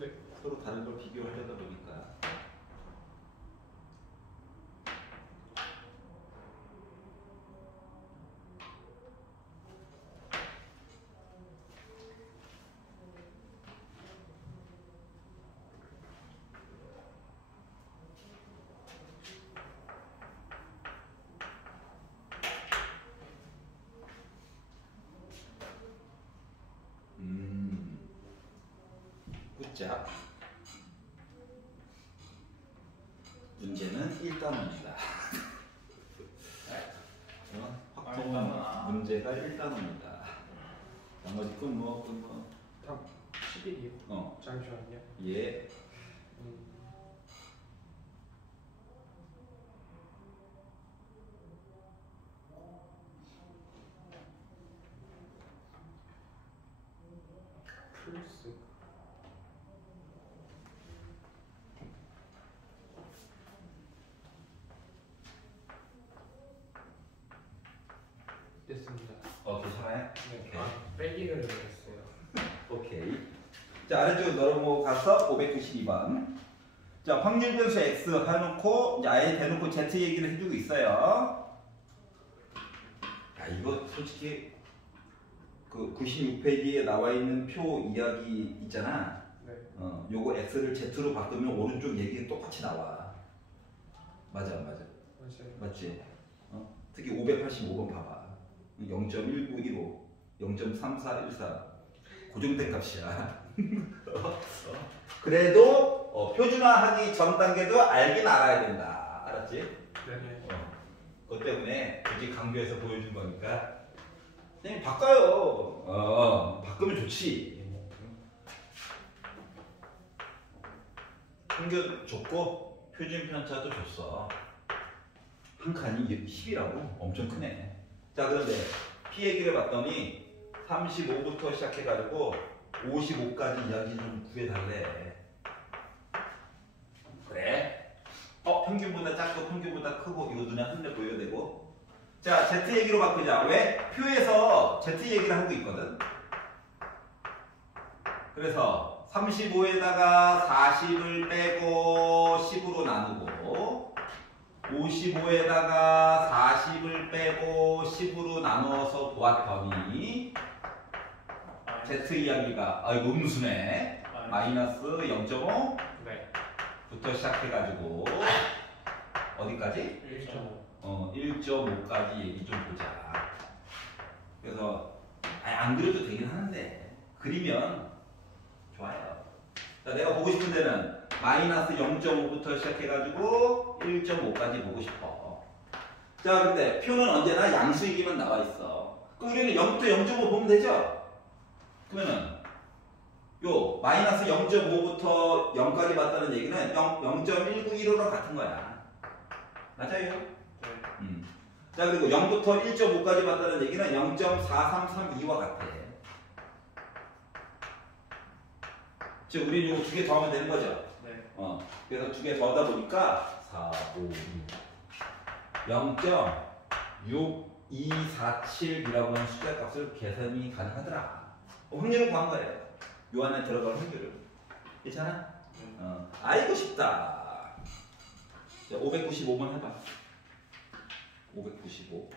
네. 서로 다른 걸 비교하려다 보니까. 자, 문제는 1단원입니다. 확통 문제가 1단원입니다. 나머지 끝뭐 다음 11이요? 잠시만요. 예. 플러스 됐습니다. 괜찮아요? 네. 빼기를 했어요. 오케이. 자, 아래쪽으로 넘어가서 592번. 자, 확률 변수 X 해놓고, 이제 아예 대놓고 Z 얘기를 해주고 있어요. 야, 이거 솔직히, 그 96페이지에 나와 있는 표 이야기 있잖아. 네. 요거 X를 Z로 바꾸면 오른쪽 얘기 똑같이 나와. 맞아, 안 맞아? 맞아요. 맞지? 특히 585번 봐봐. 0.1915, 0.3414 고정된 값이야. 그래도 표준화하기 전 단계도 알긴 알아야 된다. 알았지? 네. 그것 때문에 굳이 강조해서 보여준 거니까. 선생님 바꿔요. 바꾸면 좋지. 평균 줬고 표준 편차도 줬어. 한 칸이 10이라고 엄청 크네. 자, 그런데 P 얘기를 봤더니 35부터 시작해가지고 55까지 이야기 좀 구해달래. 그래? 평균보다 작고 평균보다 크고 이거 눈에 한눈에 보여야 되고. 자, Z 얘기로 바꾸자. 왜? 표에서 Z 얘기를 하고 있거든. 그래서 35에다가 40을 빼고 10으로 나누고 55에다가 40을 빼고 10으로 나눠서 보았더니 Z 이야기가 이거 음수네. 마이너스 0.5 네. 부터 시작해가지고 어디까지? 1.5. 1.5까지 얘기 좀 보자. 그래서 안 그려도 되긴 하는데 그리면 좋아요. 자, 내가 보고 싶은 데는 마이너스 0.5부터 시작해가지고 1.5까지 보고 싶어. 자, 근데 표는 언제나 양수이기만 나와 있어. 그럼 우리는 0부터 0.5 보면 되죠? 그러면은 요 마이너스 0.5부터 0까지 봤다는 얘기는 0.1915랑 같은 거야. 맞아요? 네. 자, 그리고 0부터 1.5까지 봤다는 얘기는 0.4332와 같아. 즉, 우리는 이거 두 개 더하면 되는 거죠? 네. 그래서 두 개 더하다 보니까 4, 5, 6 0.6247이라고 하는 숫자 값을 계산이 가능하더라. 확률을 구한 거예요. 요 안에 들어갈 확률을. 괜찮아? 알고 싶다. 자, 595번 해봐. 595.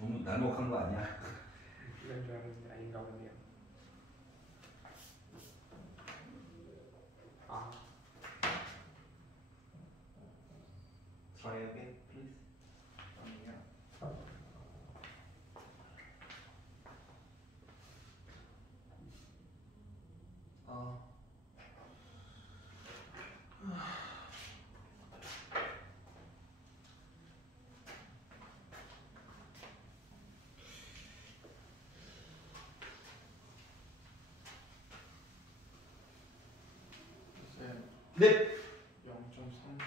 너무 날먹한 거 아니야? 이런 줄 알았는데 아닌가 보네요. Try again, please. 네. 0.3을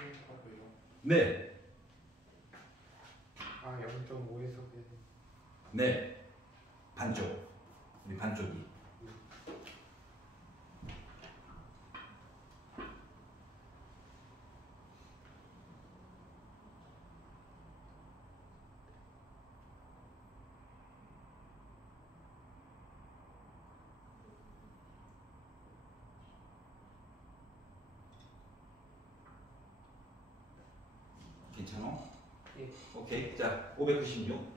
네. 0.5에서 그냥. 네. 반쪽. 우리 반쪽이. 괜찮아? 예. 오케이. 자, 596.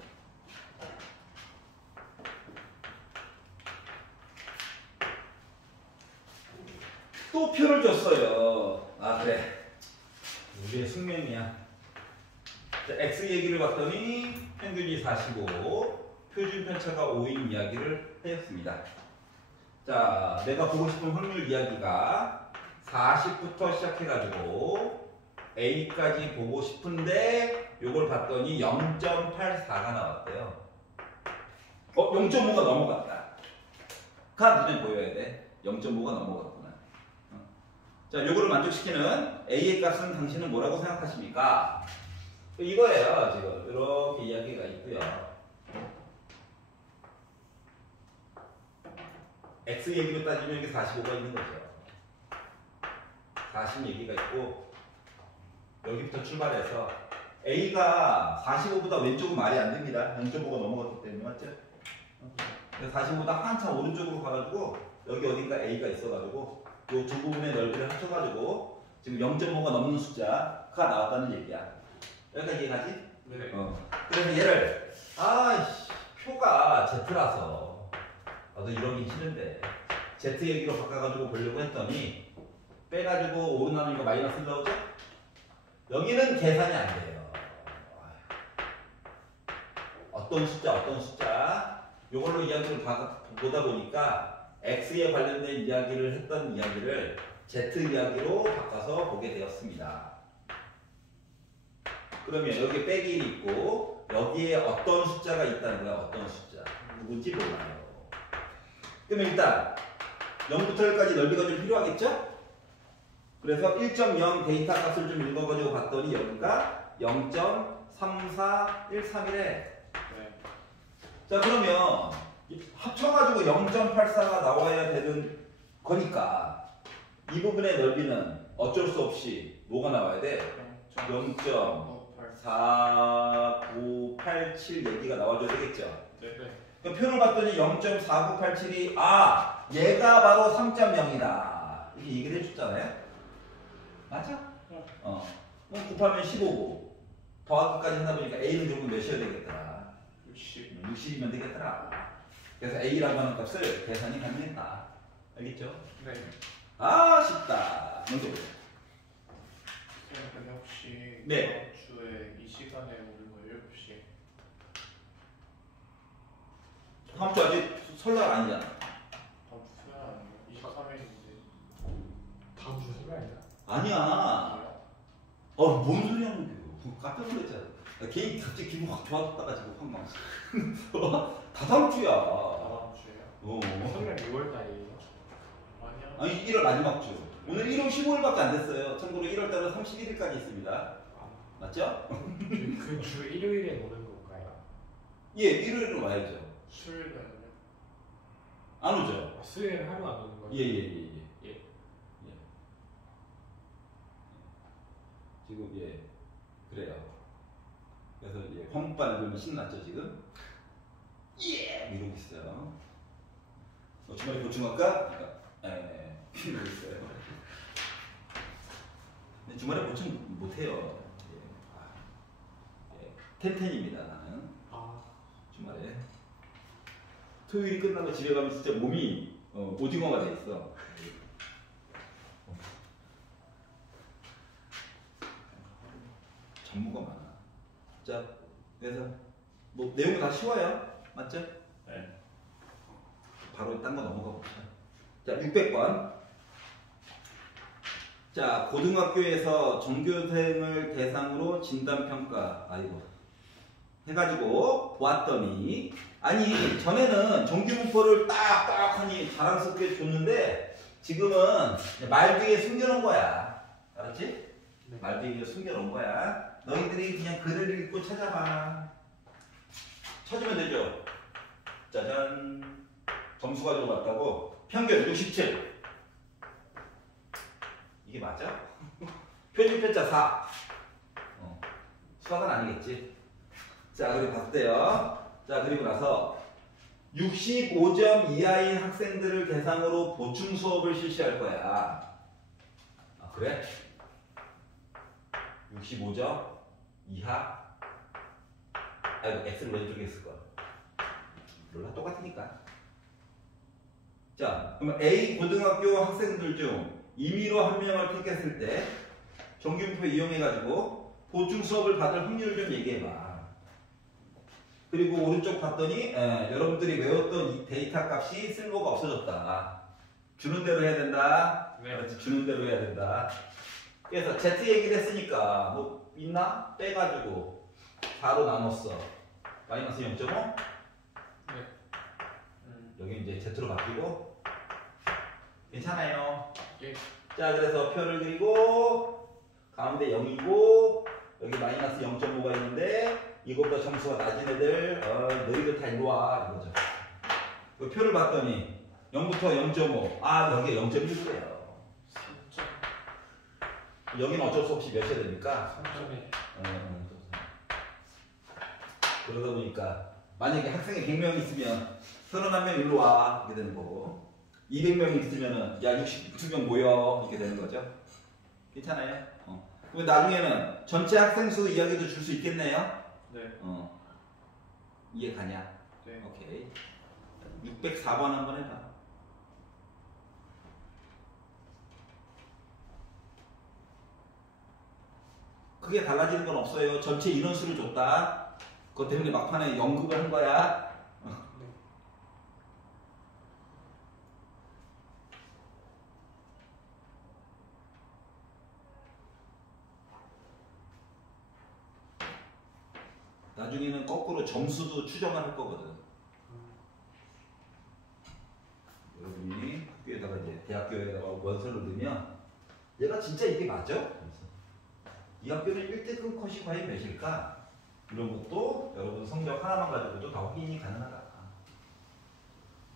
또 표를 줬어요. 그래. 우리의 숙명이야. 자, X 얘기를 봤더니 평균이 45, 표준 편차가 5인 이야기를 하였습니다. 자, 내가 보고 싶은 확률 이야기가 40부터 시작해가지고 A까지 보고 싶은데 요걸 봤더니 0.84가 나왔대요. 0.5가 넘어갔다. 가 눈에 보여야 돼. 0.5가 넘어갔구나. 자, 요거를 만족시키는 A의 값은 당신은 뭐라고 생각하십니까? 이거예요. 지금 이렇게 이야기가 있고요. X 얘기로 따지면 여기 45가 있는 거죠. 40 얘기가 있고 여기부터 출발해서 A가 45보다 왼쪽은 말이 안 됩니다. 0.5가 넘어갔기 때문에. 맞죠? 45보다 한참 오른쪽으로 가가지고 여기 어딘가 A가 있어가지고 이 두 부분의 넓이를 합쳐가지고 지금 0.5가 넘는 숫자가 나왔다는 얘기야. 여기까지 이해가지? 네. 그래서 얘를 표가 Z라서 나도 이러기 싫은데 Z 얘기로 바꿔가지고 보려고 했더니 빼가지고 오른 나누니까 마이너스 나오죠? 여기는 계산이 안 돼요. 어떤 숫자 요걸로 이야기를 보다 보니까 X에 관련된 이야기를 했던 이야기를 Z 이야기로 바꿔서 보게 되었습니다. 그러면 여기 빼기 1 있고 여기에 어떤 숫자가 있다는 거야. 어떤 숫자 누군지 몰라요. 그러면 일단 0부터 1까지 넓이가 좀 필요하겠죠? 그래서 1.0 데이터 값을 좀 읽어가지고 봤더니 여기가 0.3413이래. 네. 자 그러면 합쳐가지고 0.84가 나와야 되는 거니까 이 부분의 넓이는 어쩔 수 없이 뭐가 나와야 돼? 0.4987 얘기가 나와줘야 되겠죠? 네. 그럼 표를 봤더니 0.4987이 얘가 바로 3.0이다 이렇게 얘기를 해줬잖아요. 맞아? 그럼 곱하면 15고 더하기까지 하다 보니까 A는 결국 몇이어야 되겠더라? 60이면 되겠더라. 그래서 A라고 하는 값을 계산이 가능했다. 알겠죠? 네. 쉽다. 먼저 보자. 선생님 근데 혹시 네. 이번 주에 이 시간에 오는 거 7시에 다음 주 아직 설날 아니잖아. 다음 주 수요일 아니에요? 23일인데 다음 주 설날이다. 아니야. 뭔 소리 하는 거야. 깜짝 놀랐잖아. 개인 갑자기 기분 확 좋았다가 지금 확 망했어. 다 다음 주야. 다음 주에요? 설날 6월 달이에요. 아니야. 아니 1월 마지막 주. 오늘 1월 15일밖에 안 됐어요. 참고로 1월 달은 31일까지 있습니다. 맞죠? 그 주 일요일에 오는 건가요? 예, 일요일은 와야죠. 수요일에는요? 안 오죠? 수요일은 하루 안 오는 거예요? 예. 예. 지금 그래요. 그래서 황빠는 그러면 신났죠 지금? 이러고 있어요. 주말에 보충할까? 이러고 있어요. 근데 주말에 보충 못해요. 텐텐입니다 나는. 주말에. 토요일이 끝나고 집에 가면 진짜 몸이 오징어가 돼 있어. 전무가 많아. 자, 그래서 내용이 다 쉬워요. 맞죠? 네. 바로 딴 거 넘어가 봅시다. 자, 600번. 자, 고등학교에서 전교생을 대상으로 진단평가, 해가지고 보았더니, 아니, 전에는 정규분포를 딱 하니 자랑스럽게 줬는데, 지금은 말 뒤에 숨겨놓은 거야. 알았지? 네. 말 뒤에 숨겨놓은 거야. 너희들이 그냥 글을 읽고 찾아봐. 찾으면 되죠? 짜잔. 점수 가지고 왔다고. 평균 67. 이게 맞아? 표준편차 4. 수학은 아니겠지. 자, 그리고 봤대요. 자, 그리고 나서 65점 이하인 학생들을 대상으로 보충 수업을 실시할 거야. 그래? 65점 이하? X를 왼쪽에 쓸 거야. 몰라, 똑같으니까. 자, 그러면 A 고등학교 학생들 중 임의로 한 명을 택했을 때 정규분포 이용해가지고 보충 수업을 받을 확률을 좀 얘기해봐. 그리고 오른쪽 봤더니 여러분들이 외웠던 이 데이터 값이 쓸모가 없어졌다. 주는 대로 해야 된다. 네. 그렇지, 주는 대로 해야 된다. 그래서 Z 얘기를 했으니까 뭐 있나? 빼가지고 4로 나눴어. 마이너스 0.5? 네. 여기 이제 Z로 바뀌고 괜찮아요. 예. 자, 그래서 표를 그리고 가운데 0이고 여기 마이너스 0.5가 있는데 이거보다 점수가 낮은 애들 너희들 다 이리 와 이거죠. 그 표를 봤더니 0부터 0.5 여기에 0.1이래요. 3점. 여기는 어쩔 수 없이 몇이야 됩니까? 3점에. 그러다 보니까 만약에 학생이 100명 있으면 31명 일로 와 이렇게 되는 거고 200명 있으면은 야 62명 모여 이렇게 되는 거죠. 괜찮아요? 그럼 나중에는 전체 학생 수 이야기도 줄 수 있겠네요. 네. 이해 가냐? 네. 오케이. 604번 한번 해봐. 크게 달라지는 건 없어요. 전체 인원수를 줬다. 그것 때문에 막판에 연극을 한 거야. 나중에는 거꾸로 점수도 추정을 할 거거든. 여러분이 학교에다가 이제 대학교에다가 원서를 넣으면 얘가 진짜 이게 맞아? 이 학교는 1등급 컷이 과연 몇일까? 이런 것도 여러분 성적 하나만 가지고도 다 확인이 가능하다.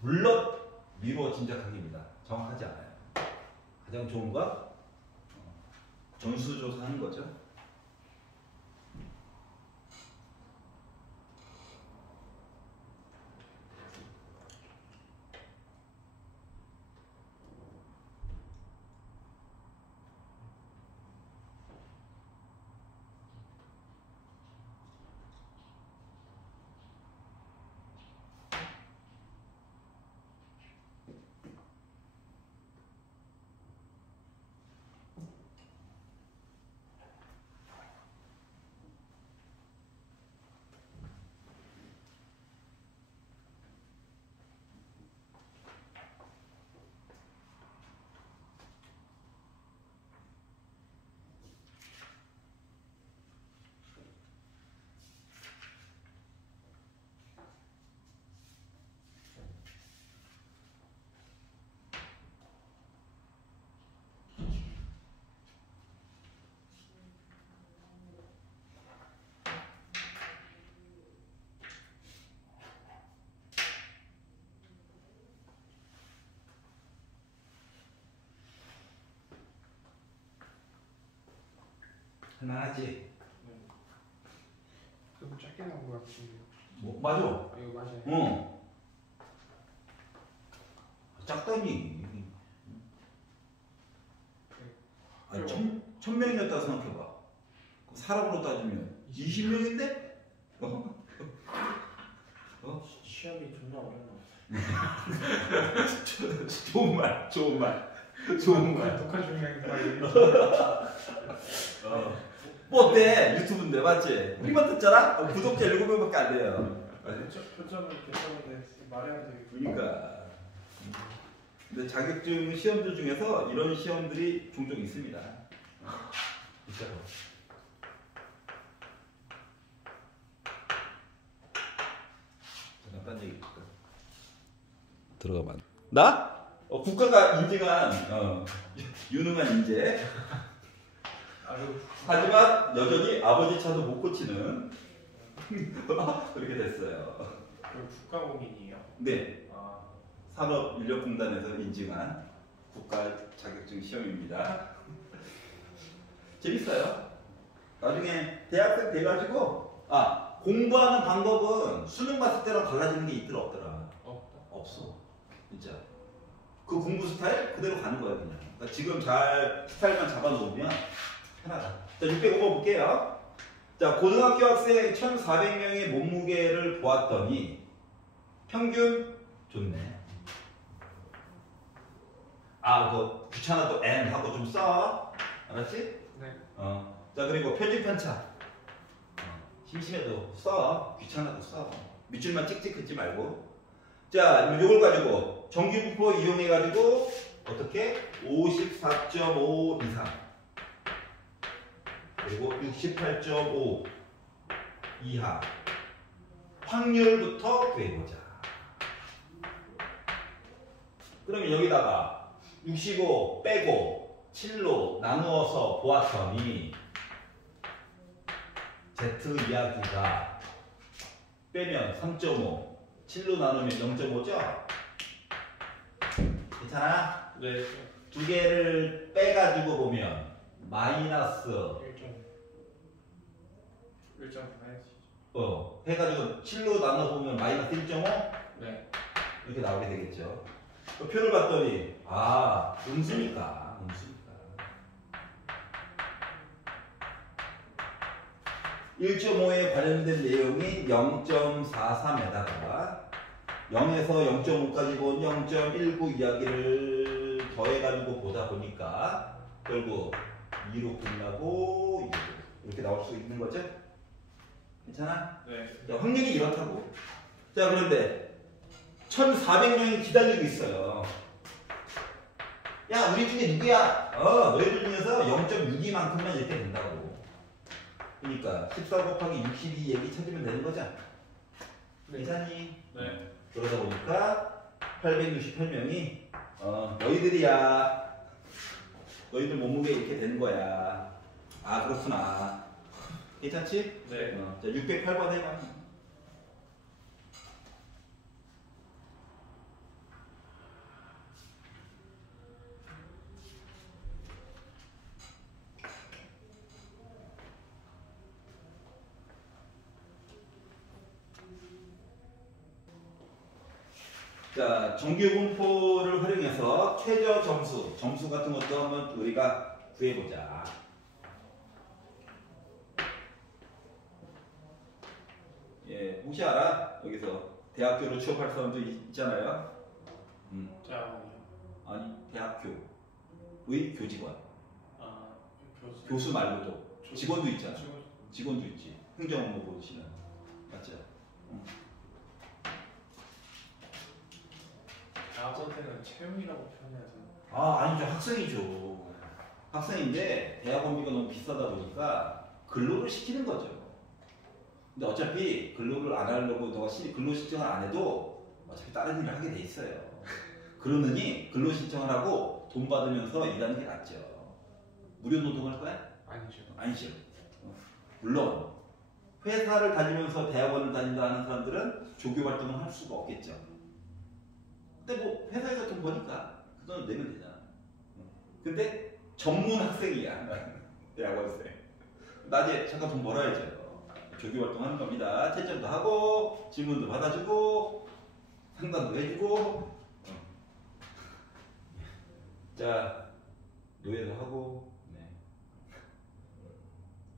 물론 미루어 짐작하기입니다. 정확하지 않아요. 가장 좋은 건 전수조사하는 거죠. 할만하지? 좀 짧게 나온 것 같은데요. 뭐, 맞아. 이거 맞아요. 작다니. 아니, 1000명이었다고 생각해봐. 사람으로 따지면 20명인데? 시험이 존나 어렵나? 좋은 말. 독한 중요한 말. 뭐 어때? 유튜브인데 맞지? 우리만 듣잖아? 구독자 7명밖에 안 돼요. 표정은 괜찮은데 말이 안 돼. 그러니까. 근데 자격증 시험들 중에서 이런 시험들이 종종 있습니다. 진짜로. 잠깐 얘기 볼까? 들어가봐. 나? 국가가 인증한 유능한 인재. 하지만 여전히 아버지 차도 못 고치는 그렇게 됐어요. 그 국가공인이에요? 네. 산업인력공단에서 인증한 국가 자격증 시험입니다. 재밌어요. 나중에 대학생 돼가지고 공부하는 방법은 수능 봤을 때랑 달라지는 게 있더라 없더라? 없어. 진짜. 그 공부 스타일 그대로 가는 거야 그냥. 그러니까 지금 잘 스타일만 잡아놓으면 편하다. 자, 605번 볼게요. 자, 고등학교 학생 1,400명의 몸무게를 보았더니 평균 좋네. 그거 귀찮아도 N 하고 좀 써. 알았지? 네. 자, 그리고 표준 편차. 심심해도 써. 귀찮아도 써. 밑줄만 찍찍 긋지 말고. 자, 요걸 가지고 정규분포 이용해가지고 어떻게? 54.5 이상. 그리고 68.5 이하. 확률부터 구해보자. 그러면 여기다가 65 빼고 7로 나누어서 보았더니 Z 이야기가 빼면 3.5 7로 나누면 0.5죠? 괜찮아? 네. 두 개를 빼가지고 보면 마이너스 1.9 해가지고 7로 나눠보면 마이너스 1.5? 네. 이렇게 나오게 되겠죠. 그 표를 봤더니 음수니까 1.5에 관련된 내용이 0.43에다가 0에서 0.5까지 본 0.19 이야기를 더해가지고 보다 보니까 결국 2로 끝나고 이렇게 나올 수 있는 거죠? 괜찮아? 네. 자, 확률이 이렇다고. 자, 그런데 1,400명이 기다리고 있어요. 야, 우리 중에 누구야? 너희들 중에서 0.62만큼만 이렇게 된다고. 그러니까 14 곱하기 62 얘기 찾으면 되는 거죠? 괜찮니? 네. 그러다 보니까 868명이 너희들이야. 너희들 몸무게 이렇게 되는 거야. 아, 그렇구나. 괜찮지? 네. 자, 608번 해봐. 자, 정규 분포를 활용해서 최저 점수 같은 것도 한번 우리가 구해보자. 예, 혹시 알아? 여기서 대학교로 취업할 사람도 있잖아요. 대학원이요. 아니, 대학교의 교직원. 아, 교수 말고도 직원도 있잖아. 직원. 직원도 있지. 행정 업무 보시는. 맞죠? 대학원생은 채용이라고 표현해서. 아, 아니죠. 학생이죠. 학생인데 대학원비가 너무 비싸다 보니까 근로를 시키는 거죠. 근데 어차피 근로를 안 하려고 너가 근로 신청을 안 해도 어차피 다른 일을 하게 돼 있어요. 그러느니 근로 신청을 하고 돈 받으면서 일하는 게 낫죠. 무료 노동할 거야? 아니죠. 아니죠. 물론 회사를 다니면서 대학원을 다닌다 하는 사람들은 조교 활동을 할 수가 없겠죠. 근데 뭐 회사에서 돈 버니까 그 돈을 내면 되잖아. 근데 전문 학생이야. 대학원생. 낮에 잠깐 돈 벌어야죠. 조교 활동하는 겁니다. 채점도 하고 질문도 받아주고 상담도 해주고 자, 노예도 하고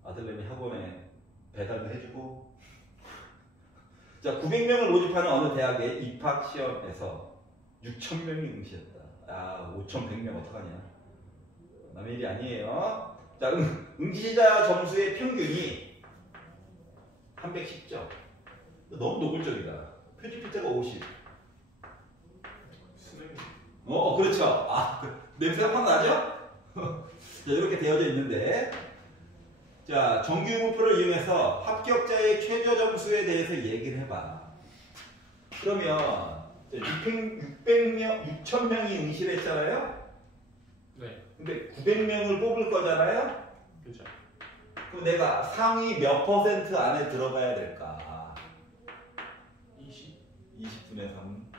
아들내미 학원에 배달도 해주고. 자, 900명을 모집하는 어느 대학의 입학 시험에서 6,000명이 응시했다. 아, 5,100명 어떡하냐? 남의 일이 아니에요. 자, 응시자 점수의 평균이 310점. 너무 노골적이다. 표지피자가 50. 쓰레기. 그렇죠. 아, 냄새가 확 나죠? 자, 이렇게 되어져 있는데, 자, 정규 분포를 이용해서 합격자의 최저 점수에 대해서 얘기를 해봐. 그러면 600명, 6,000명이 응시를 했잖아요? 네. 근데 900명을 뽑을 거잖아요? 그죠. 그럼 내가 상위 몇 % 안에 들어가야 될까? 20분의 3.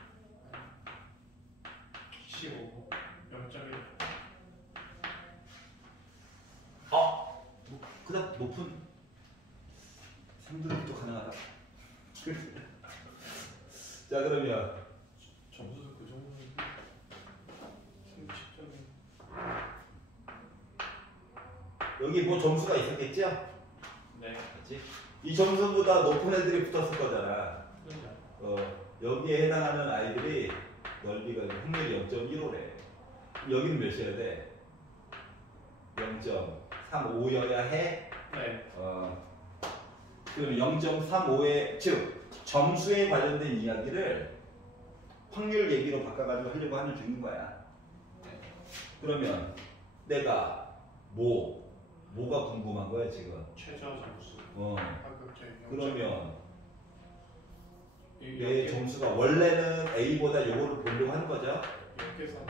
15. 0.1. 그다음 높은 상등급도 가능하다. 자, 그러면 점수도 그 정도는 30점이. 여기 뭐 점수가 있었겠죠? 네. 그렇지? 이 점수보다 높은 애들이 붙었을 거잖아. 여기에 해당하는 아이들이 넓이가 확률이 0.15래. 여기는 몇이어야 돼? 0.35여야 해? 네. 그럼 0.35에 즉 점수에 관련된 이야기를 확률 얘기로 바꿔가지고 하려고 하는 중인 거야. 그러면 내가 뭐가 궁금한 거야 지금? 최저 점수. 합격자의 그러면 이 내 점수가 원래는 A보다 요거를 보려고 하는 거죠. 역계산.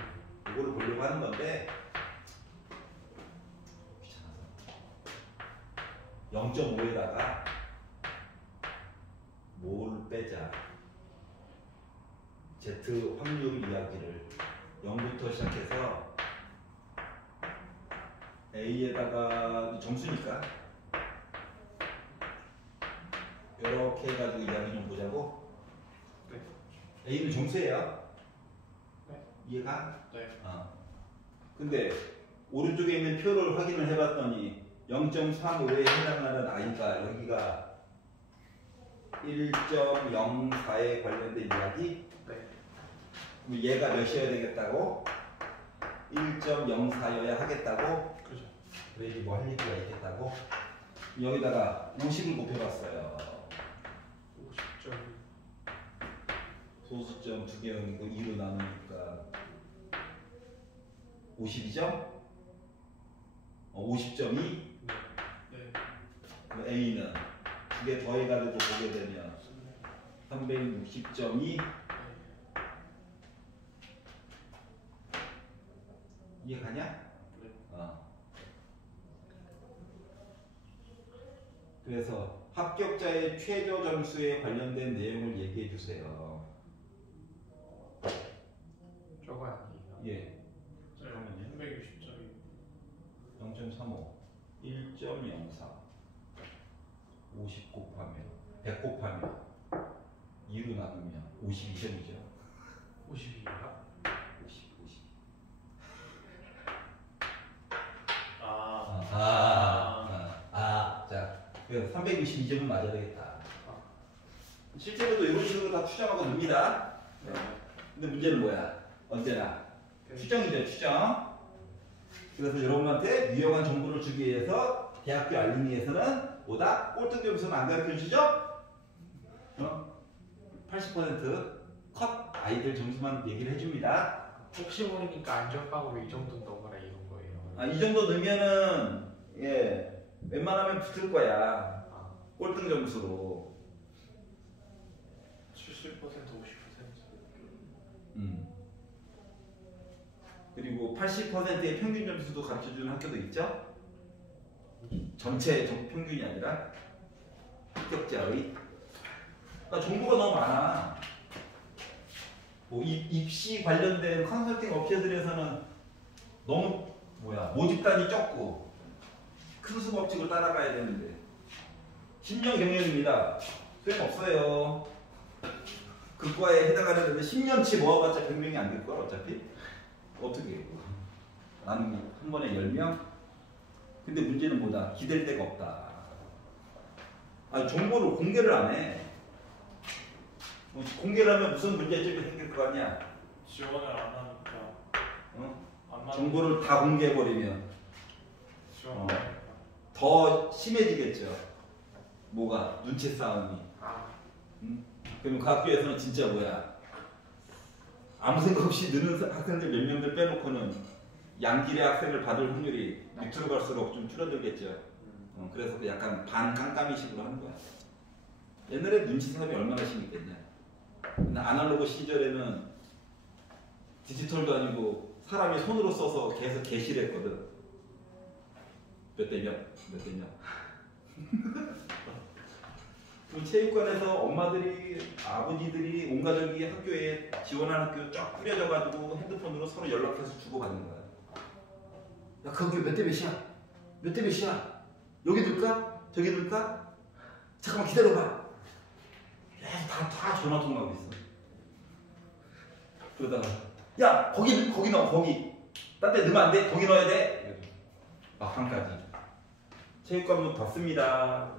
요거를 보려고 하는 건데 귀찮아서 0.5에다가 뭘 빼자. Z 확률 이야기를 0부터 시작해서 A에다가 점수니까 이렇게 해가지고 이야기 좀 보자고. 네. A는 점수예요. 네. 이해가? 네. 근데 오른쪽에 있는 표를 확인을 해봤더니 0.35에 해당하는 아이가 여기가 1.04에 관련된 이야기? 네. 그럼 얘가 몇이어야 되겠다고? 1.04여야 하겠다고? 그죠. 왜 뭐 할 얘기가 있겠다고? 여기다가 50을 곱해봤어요. 50점. 소수점 2개이고 2로 나누니까 52점? 50점이 네. A는 2개 더해가지고 보게 되면 360점이 이해가냐? 네. 그래서 합격자의 최저 점수에 관련된 내용을 얘기해 주세요. 저거 아니에요? 예. 네. 잠깐만요. 360점이 0.35, 1.04, 50 곱하면 100 곱하면 2로 나누면 52점이죠. 52가? 50. 자, 그래서 362점은 맞아야 되겠다. 실제로도 이런 식으로 다 추정하고 늡니다. 근데 문제는 뭐야? 언제나 추정이죠, 추정. 그래서 여러분한테 유용한 정보를 주기 위해서 대학교 알림이에서는 보다 꼴등 점수는 안 가르쳐 주죠? 80%컷 아이들 점수만 얘기를 해줍니다. 혹시 모르니까 안전빵으로 이 정도 넣어라 이런 거예요. 이 정도 넣으면은 웬만하면 붙을 거야. 꼴등 점수로. 70% 50%. 그리고 80%의 평균 점수도 가르쳐주는 학교도 있죠? 전체 평균이 아니라 합격자의. 그러니까 정보가 너무 많아. 뭐 입시 관련된 컨설팅 업체들에서는 너무 모집단이 적고 큰 수 법칙을 따라가야 되는데 10년 경력입니다. 소용없어요. 그 과에 해당하는 10년치 모아봤자 100명이 안 될걸 어차피. 어떻게 해? 나는 한 번에 10명? 근데 문제는 뭐다? 기댈 데가 없다. 정보를 공개를 안 해. 공개를 하면 무슨 문제점이 생길 거 아니야? 지원을 안 하니까. 안 정보를 다 공개해버리면 지원 안 하니까. 더 심해지겠죠. 뭐가? 눈치 싸움이. 그럼 그 학교에서는 진짜 아무 생각 없이 느는 학생들 몇 명들 빼놓고는 양질의 학생을 받을 확률이 밑으로 갈수록 좀 줄어들겠죠. 그래서 약간 반깜깜이식으로 하는 거야. 옛날에 눈치 싸움이 얼마나 심했겠냐. 아날로그 시절에는 디지털도 아니고 사람이 손으로 써서 계속 게시를 했거든. 몇 대 몇. 그럼 체육관에서 엄마들이, 아버지들이, 온 가족이 학교에 지원하는 학교 쫙 뿌려져가지고 핸드폰으로 서로 연락해서 주고받는 거야. 야, 그 학교 몇 대 몇이야? 몇 대 몇이야? 여기 넣을까? 저기 넣을까? 잠깐만 기다려봐. 다 전화 통화하고 있어. 그러다가 야, 거기 넣어, 거기. 딴 데 넣으면 안 돼. 거기 넣어야 돼. 막판까지. 체육관문 닫습니다.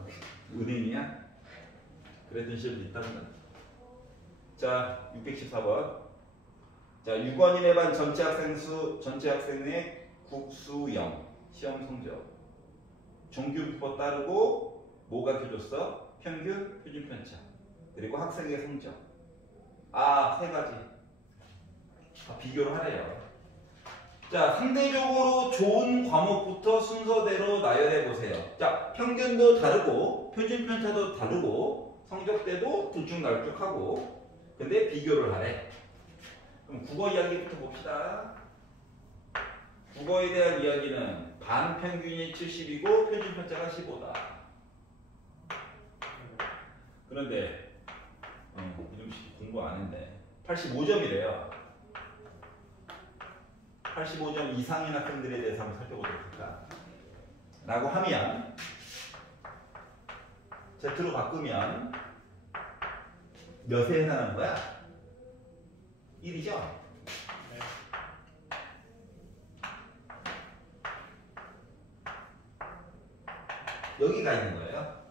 은행이야? 그랬던 시절도 있다는 거야. 자, 614번. 자, 6원인의 반 전체 학생의 국수형 시험 성적. 정규부터 따르고 뭐가 켜줬어? 평균, 표준 편차. 그리고 학생의 성적. 세 가지. 비교를 하래요. 자, 상대적으로 좋은 과목부터 순서대로 나열해 보세요. 자, 평균도 다르고 표준 편차도 다르고 성적대도 들쭉날쭉하고 근데 비교를 하래. 그럼 국어 이야기부터 봅시다. 국어에 대한 이야기는 반 평균이 70이고 표준 편차가 15다. 그런데 이름식 공부 안 했네. 85점이래요. 85점 이상인 학생들에 대해서 한번 살펴보도록 할까? 라고 하면 Z로 바꾸면 몇에 해당하는 거야? 1이죠? 네. 여기가 있는 거예요.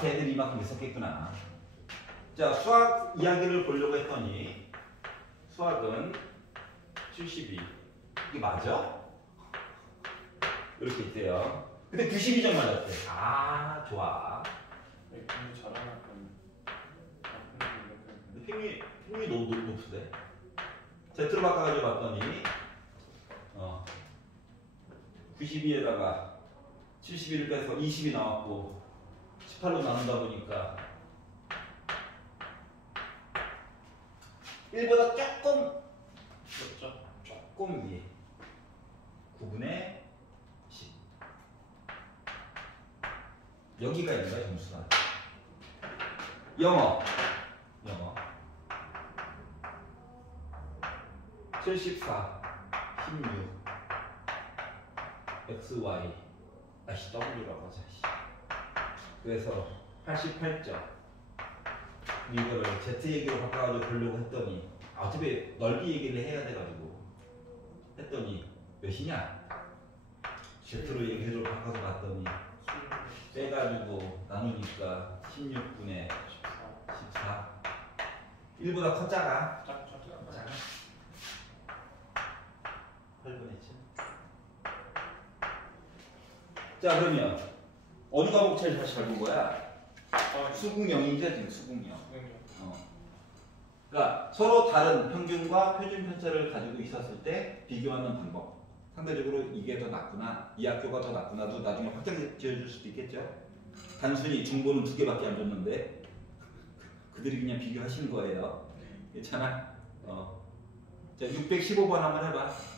걔들 이만큼 있었겠구나. 자, 수학 이야기를 보려고 했더니 수학은 72. 이게 맞아? 이렇게 있대요. 근데 92점 맞았대. 아, 좋아. 네, 근데 잘하면 근데 평균이 너무 높으대. Z로 바꿔가지고 봤더니 92에다가 71을 빼서 20이 나왔고 18로 나눈다 보니까 1보다 조금 위에 9분의 10 여기가 있는 거야 점수가. 영어 74 16 XY W라고 하자. 그래서 88점 이거를 Z 얘기로 바꿔가지고 보려고 했더니 어차피 넓이 얘기를 해야 돼가지고 했더니 몇이냐? Z로 얘기로 바꿔서 봤더니 빼가지고 나누니까 16분의 14 1보다 커 작아? 작아 8분의 7. 자 그러면 어느 과목 제일 다시 잘 본 거야? 수국영이지 지금 수국영. 그러니까 서로 다른 평균과 표준 편차를 가지고 있었을 때 비교하는 방법. 상대적으로 이게 더 낫구나, 이 학교가 더 낫구나도 나중에 확장 지어줄 수도 있겠죠. 단순히 중보는 2개밖에 안 줬는데 그들이 그냥 비교하시는 거예요. 괜찮아? 자 615번 한번 해봐.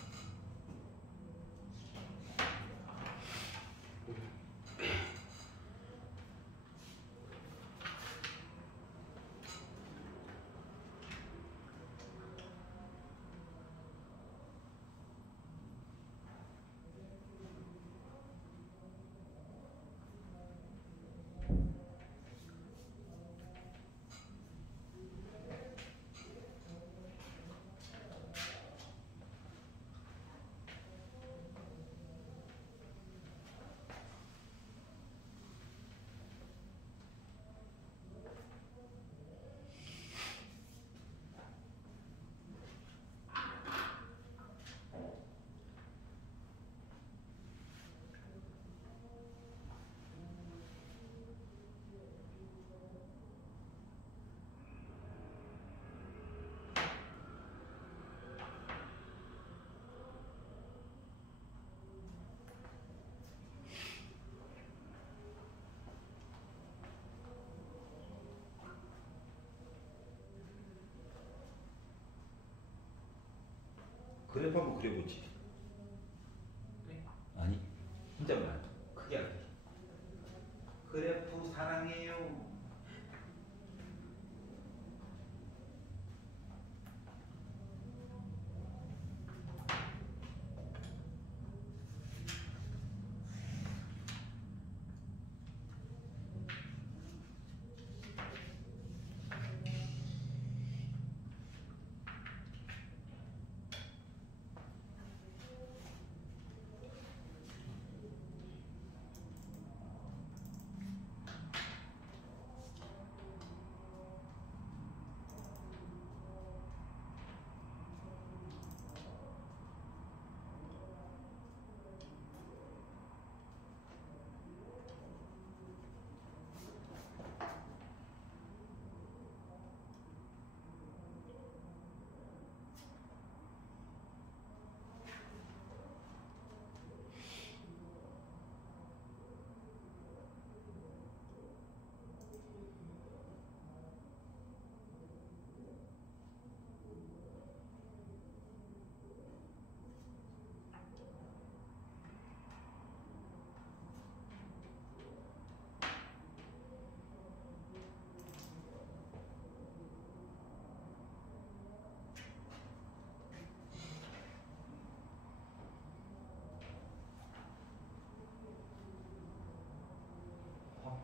그래프 한번 그려보지. 네. 아니 혼자만 크게 할게. 그래프 사랑해요.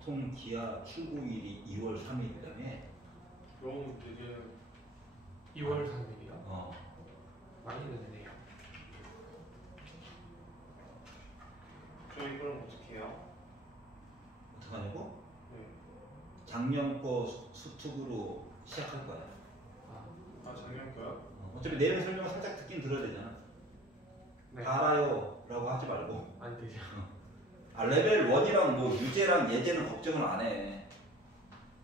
확통 기아 출고일이 2월 3일이라며? 그럼 되게 2월 3일이요? 많이 늦네요. 저희 그럼 어떻게 해요? 어떡하냐고? 네. 작년 거 수특으로 시작할 거야. 아 작년 거요? 어차피 내용 설명을 살짝 듣긴 들어야 되잖아. 네. 알아요 라고 하지 말고 안 되죠. 레벨 1이랑 뭐 유제랑 예제는 걱정을 안 해.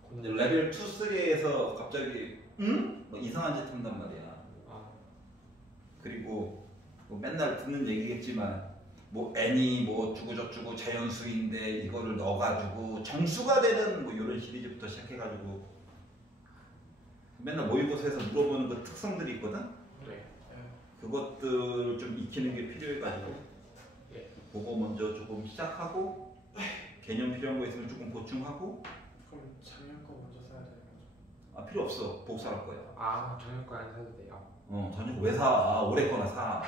근데 레벨 2, 3에서 갑자기 뭐 이상한 짓 한단 말이야. 그리고 뭐 맨날 듣는 얘기겠지만 뭐 n이 뭐 어쩌고저쩌고 자연수인데 이거를 넣어가지고 정수가 되는 뭐 이런 시리즈부터 시작해가지고 맨날 모의고사에서 물어보는 그 특성들이 있거든? 네. 그것들을 좀 익히는 게 필요해가지고 예. 그거 먼저 조금 시작하고 개념 필요한 거 있으면 조금 보충하고. 그럼 작년 거 먼저 써야 되는 거죠? 필요 없어. 복사할 거야. 저녁 거 안 사도 돼요? 저녁 왜 사? 올해 거나 사.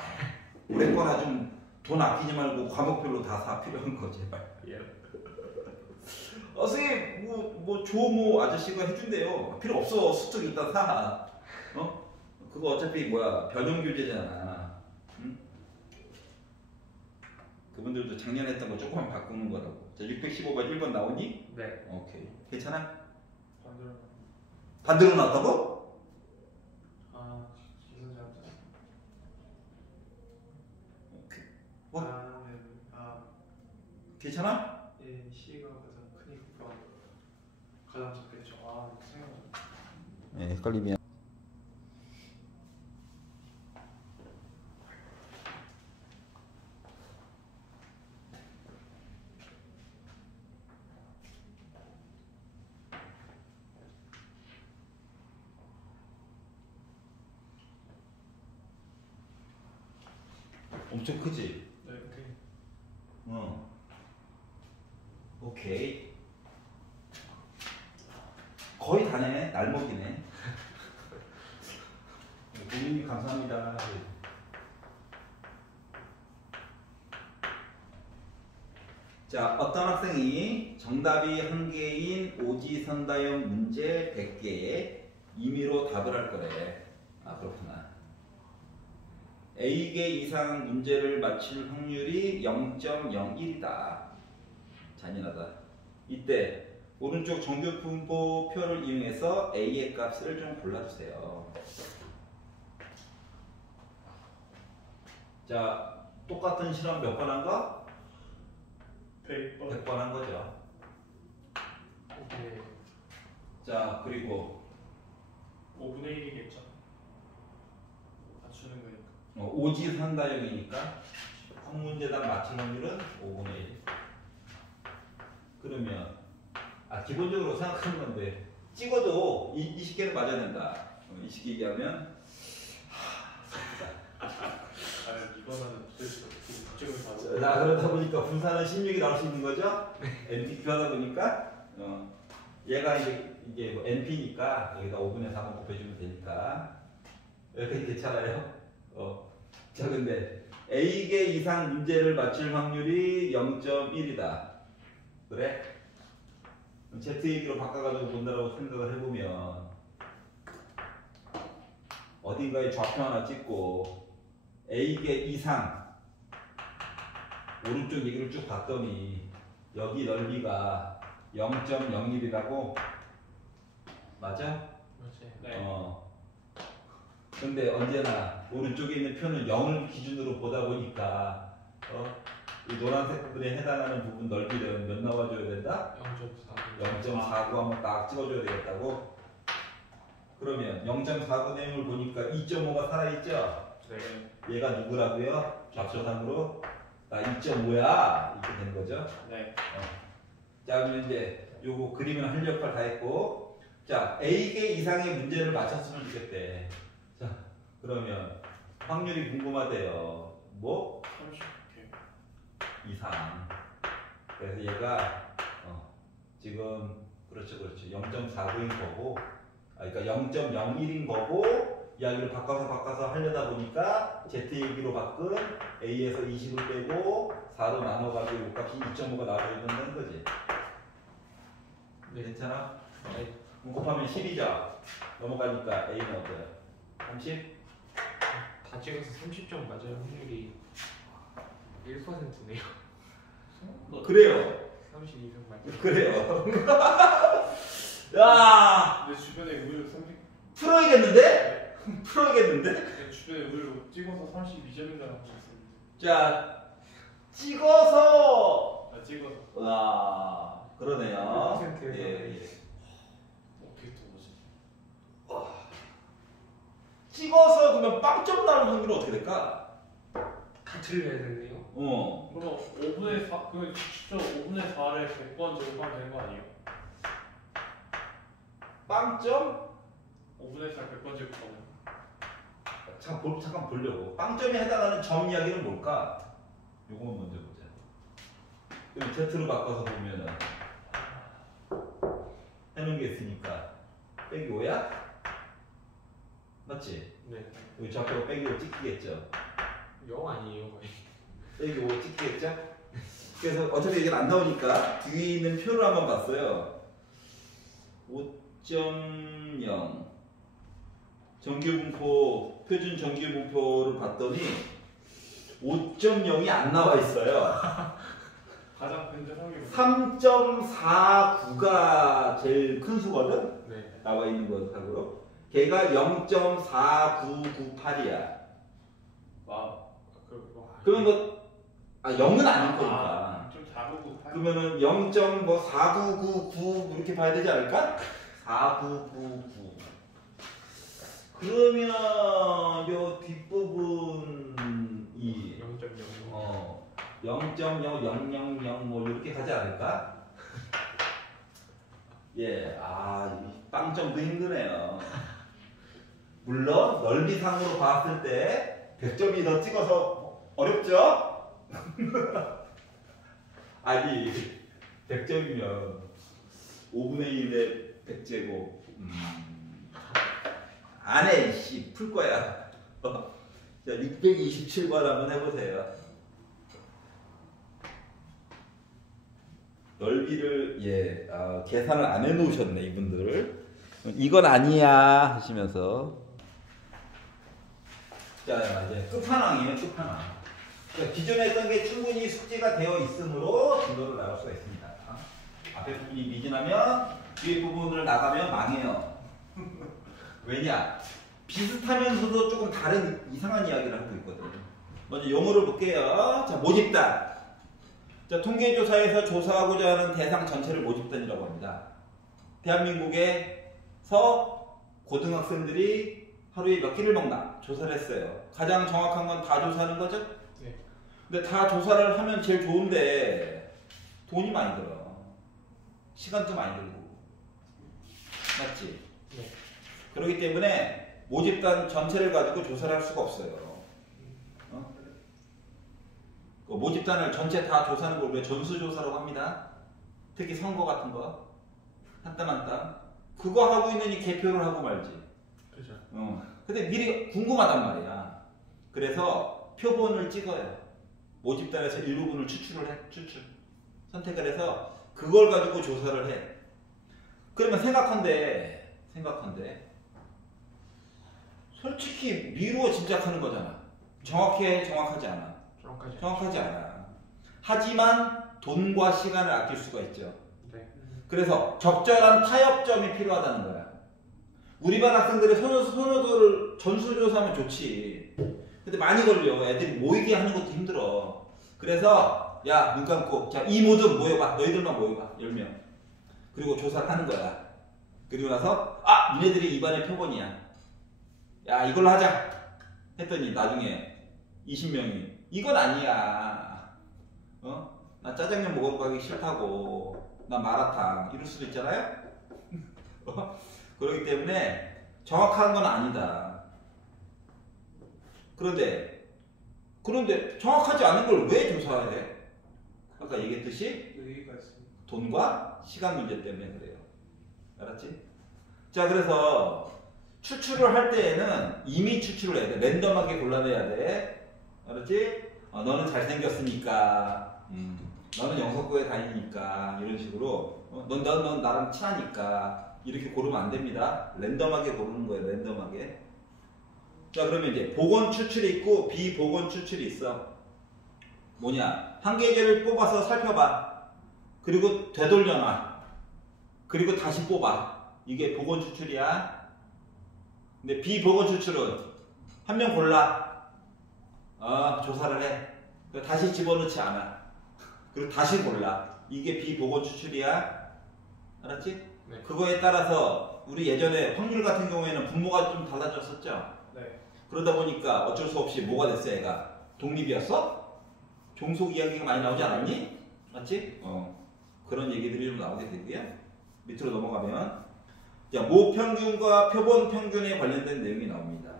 올해 거나 좀 돈 아끼지 말고 과목별로 다 사. 필요한 거 제발. 예. 선생님 뭐 조모 아저씨가 해준대요. 필요 없어. 수특 이따 사. 그거 어차피 뭐야 변형 교재잖아. 응? 그분들도 작년에 했던 거 조금만 바꾸는 거라고. 자, 615번 1번 나오니? 네. 오케이. 괜찮아? 반대로. 반대로 나왔다고? 기선 잘못했어. 뭐? 네. 괜찮아? 예, C가 가장 크니까 가장 작겠죠. 생각나. 네, 헷갈리면. 엄청 크지? 네, 오케이. 오케이. 거의 다네. 날먹이네. 고객님 감사합니다. 자, 어떤 학생이 정답이 1개인 오지선다형 문제 100개에 임의로 답을 할 거래. 그렇구나. A개 이상 문제를 맞힐 확률이 0.01이다. 잔인하다. 이때 오른쪽 정규분포 표를 이용해서 A의 값을 좀 골라주세요. 자, 똑같은 실험 몇 번 한 거? 100번. 100번 한 거죠. 네. 자, 그리고 5분의 1이겠죠. 맞추는 거니까. 오지선다형이니까 한 문제당 맞힐 확률은 5분의 1. 그러면 기본적으로 생각하는 건데 찍어도 20개는 맞아야 된다. 20개 얘기하면 이거는 도대체 어떻게 걱정을 자, 그러다 보니까 분산은 16이 나올 수 있는 거죠? NPQ 하다 보니까 얘가 이제 뭐 NP니까 여기다 5분의 4번 곱해주면 되니까 이렇게 괜찮아요? 자, 근데 A개 이상 문제를 맞힐 확률이 0.1이다. 그래? Z 얘기로 바꿔가지고 본다라고 생각을 해보면 어딘가에 좌표 하나 찍고 A개 이상 오른쪽 얘기를 쭉 봤더니 여기 넓이가 0.01이라고 맞아? 맞아요. 네. 근데 언제나 오른쪽에 있는 표는 0을 기준으로 보다 보니까 이 노란색 부분에 해당하는 부분 넓이는 몇 나와줘야 된다? 0.4. 0.49 한번 딱 찍어줘야 되겠다고? 그러면 0.49 내용을 보니까 2.5가 살아있죠? 네. 얘가 누구라고요? 좌표상으로 나 2.5야 이렇게 되는 거죠? 네. 자, 그러면 이제 요거 그림은 할 역할 다 했고, 자, A개 이상의 문제를 맞췄으면 좋겠대. 자, 그러면 확률이 궁금하대요. 뭐? 30개. 이상. 그래서 얘가 지금 그렇죠 0.49인 거고, 그러니까 0.01인 거고, 이야기를 바꿔서 하려다 보니까 Z 얘기로 바꾼 A에서 20을 빼고 4로 나눠가지고 이 값이 2.5가 나와야 된다는 거지. 네. 괜찮아? 곱하면 10이죠? 넘어가니까 A는 어때요? 30? 다 찍어서 30점 맞을 확률이 1%네요. 그래요. 30 이상 맞을. 그래요. 야, 내 주변에 우유 30. 풀어야겠는데? 풀어야겠는데? 내 주변에 우유 찍어서 32점인 줄 알고 있었는데. 자, 찍어서 찍어서. 와, 그러네요. 100%에서. 예. 어떻게 또 뭐지? 찍어서 그러면 빵점 나올 확률은 어떻게 될까? 다 틀려야 되네요. 그럼 5분의 4, 그 진짜 5분의 4를 100번 제곱하면 되는 거 아니에요? 빵점? 5분의 4 100번 제곱하면. 잠깐 보려고. 빵점에 해당하는 점 이야기는 뭘까? 요거만 먼저 보자. 그럼 Z로 바꿔서 보면은 해놓은 게 있으니까 빼기 5야? 맞지? 네. 여기 좌표가 빼기 5 찍히겠죠? 0 아니에요 거의. 빼기 5 찍히겠죠? 그래서 어차피 이게 안 나오니까 뒤에 있는 표를 한번 봤어요. 5.0 정규분포, 표준 정규분포를 봤더니 5.0이 안 나와 있어요. 가장 현재 상위 3.49가 제일 큰 수거든? 네. 나와 있는 것하고 걔가 0.4998이야. 와. 그러면 뭐 0은 아닐 거니까. 좀 작고 그러면은 0.4999 이렇게 봐야 되지 않을까? 4999. 그러면 요 뒷부분이 0.0000 뭐 이렇게 가지 않을까? 예, 이 빵점도 힘드네요. 물론 넓이상으로 봤을 때 100점이 더 찍어서 어렵죠? 아니 100점이면 5분의 1의 100제곱 안에 풀 거야. 자 627번 한번 해보세요. 넓이를 계산을 안 해놓으셨네 이분들. 이건 아니야 하시면서 자 이제 끝판왕이에요. 끝판왕. 그러니까 기존에 했던 게 충분히 숙지가 되어 있으므로 진도를 나갈 수가 있습니다. 앞에 부분이 미진하면 뒤에 부분을 나가면 망해요. 왜냐? 비슷하면서도 조금 다른 이상한 이야기를 하고 있거든요. 먼저 용어를 볼게요. 자, 모집단. 자, 통계조사에서 조사하고자 하는 대상 전체를 모집단이라고 합니다. 대한민국에서 고등학생들이 하루에 몇 끼를 먹나 조사를 했어요. 가장 정확한 건 다 조사하는 거죠? 네. 근데 다 조사를 하면 제일 좋은데 돈이 많이 들어. 시간도 많이 들고. 맞지? 네. 그렇기 때문에 모집단 전체를 가지고 조사를 할 수가 없어요. 그 모집단을 전체 다 조사하는 걸 왜 전수조사라고 합니다. 특히 선거 같은 거. 한 땀 한 땀. 그거 하고 있느니 개표를 하고 말지. 그죠. 근데 미리 궁금하단 말이야. 그래서 표본을 찍어요. 모집단에서 일부분을 추출. 선택을 해서 그걸 가지고 조사를 해. 그러면 생각한데 솔직히 미루어 짐작하는 거잖아. 정확하지 않아. 정확하지 않아. 하지만 돈과 시간을 아낄 수가 있죠. 네. 그래서 적절한 타협점이 필요하다는 거야. 우리 반 학생들의 선호도를 전수조사하면 좋지. 근데 많이 걸려. 애들이 모이게 하는 것도 힘들어. 그래서 야, 눈 감고 자, 이 모든 모여봐. 너희들만 모여봐. 10명. 그리고 조사를 하는 거야. 그리고 나서 니네들이 이 반의 표본이야. 야, 이걸로 하자. 했더니 나중에 20명이 이건 아니야. 나 짜장면 먹으러 가기 싫다고. 나 마라탕. 이럴 수도 있잖아요. 그렇기 때문에 정확한 건 아니다. 그런데 정확하지 않은 걸 왜 조사해? 아까 얘기했듯이 의의가 있습니다. 돈과 시간 문제 때문에 그래요. 알았지? 자, 그래서 추출을 할 때에는 이미 추출을 해야 돼. 랜덤하게 골라내야 돼. 알았지? 너는 잘생겼으니까, 너는 영석고에 다니니까, 이런 식으로, 넌 나랑 친하니까, 이렇게 고르면 안 됩니다. 랜덤하게 고르는 거예요. 랜덤하게. 자, 그러면 이제 복원 추출이 있고 비복원 추출이 있어. 뭐냐? 한 개를 뽑아서 살펴봐. 그리고 되돌려놔. 그리고 다시 뽑아. 이게 복원 추출이야. 근데 비복원 추출은 한 명 골라. 조사를 해. 다시 집어넣지 않아. 그리고 다시 골라. 이게 비보건 추출이야. 알았지? 네. 그거에 따라서 우리 예전에 확률 같은 경우에는 분모가 좀 달라졌었죠. 네. 그러다 보니까 어쩔 수 없이 뭐가 됐어 얘가? 독립이었어? 종속 이야기가 많이 나오지 않았니? 맞지? 그런 얘기들이 좀 나오게 되고요. 밑으로 넘어가면 자, 모평균과 표본평균에 관련된 내용이 나옵니다.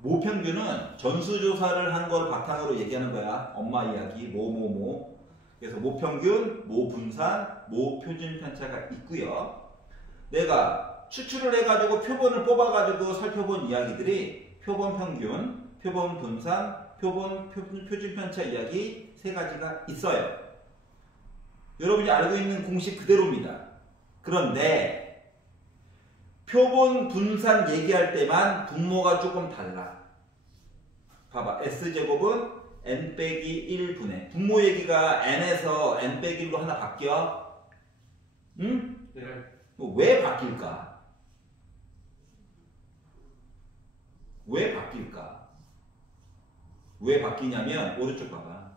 모평균은 전수조사를 한 걸 바탕으로 얘기하는 거야. 엄마 이야기, 뭐. 그래서 모평균, 모분산, 모표준편차가 있고요. 내가 추출을 해가지고 표본을 뽑아가지고 살펴본 이야기들이 표본평균, 표본분산, 표준편차 이야기 세 가지가 있어요. 여러분이 알고 있는 공식 그대로입니다. 그런데 표본분산 얘기할 때만 분모가 조금 달라. 봐봐. S제곱은 n 빼기 1분의 분모 얘기가 n에서 n 빼기 1로 하나 바뀌어? 응? 네. 왜 바뀔까? 왜 바뀔까? 왜 바뀌냐면 오른쪽 봐봐.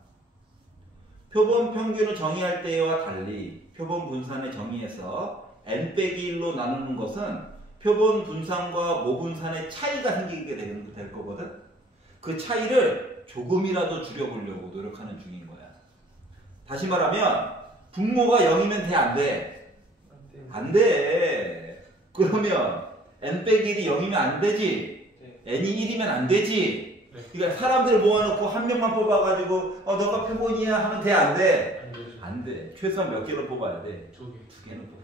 표본 평균을 정의할 때와 달리 표본 분산의 정의에서 n 빼기 1로 나누는 것은 표본 분산과 모분산의 차이가 생기게 될 거거든. 그 차이를 조금이라도 줄여보려고 노력하는 중인 거야. 다시 말하면 분모가 0이면 돼, 안 돼? 안 돼. 그러면 n 빼기 1이 0이면 안 되지. 네. n이 1이면 안 되지. 네. 그러니까 사람들 모아놓고 한 명만 뽑아가지고 너가 표본이야 하면 돼, 안 돼? 안 돼. 최소한 몇 개를 뽑아야 돼? 두 개는 뽑아야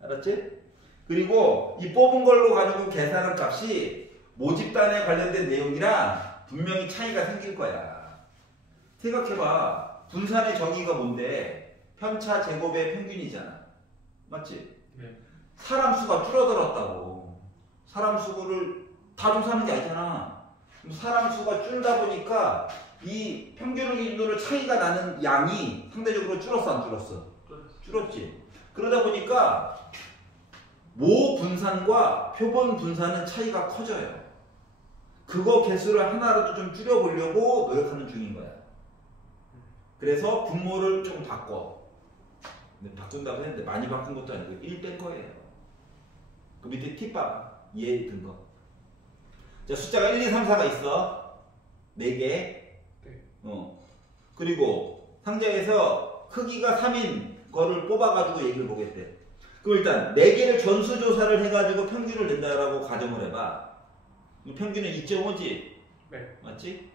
돼. 알았지? 그리고 이 뽑은 걸로 가지고 계산한 값이 모집단에 관련된 내용이라 분명히 차이가 생길 거야. 생각해봐. 분산의 정의가 뭔데? 편차 제곱의 평균이잖아. 맞지? 네. 사람 수가 줄어들었다고. 사람 수를 다 조사하는 게 아니잖아. 사람 수가 줄다 보니까 이 평균으로 차이가 나는 양이 상대적으로 줄었어, 안 줄었어? 줄었지. 그러다 보니까 모 분산과 표본 분산은 차이가 커져요. 그거 개수를 하나라도 좀 줄여보려고 노력하는 중인 거야. 그래서 분모를 조금 바꿔. 근데 바꾼다고 했는데 많이 바꾼 것도 아니고 1 뺀 거예요. 그 밑에 팁봐. 얘 든 거. 자, 숫자가 1, 2, 3, 4가 있어. 4개. 네. 그리고 상자에서 크기가 3인 거를 뽑아가지고 얘기를 보겠대. 그럼 일단 4개를 전수조사를 해가지고 평균을 낸다라고 가정을 해봐. 평균은 2.5지? 네. 맞지?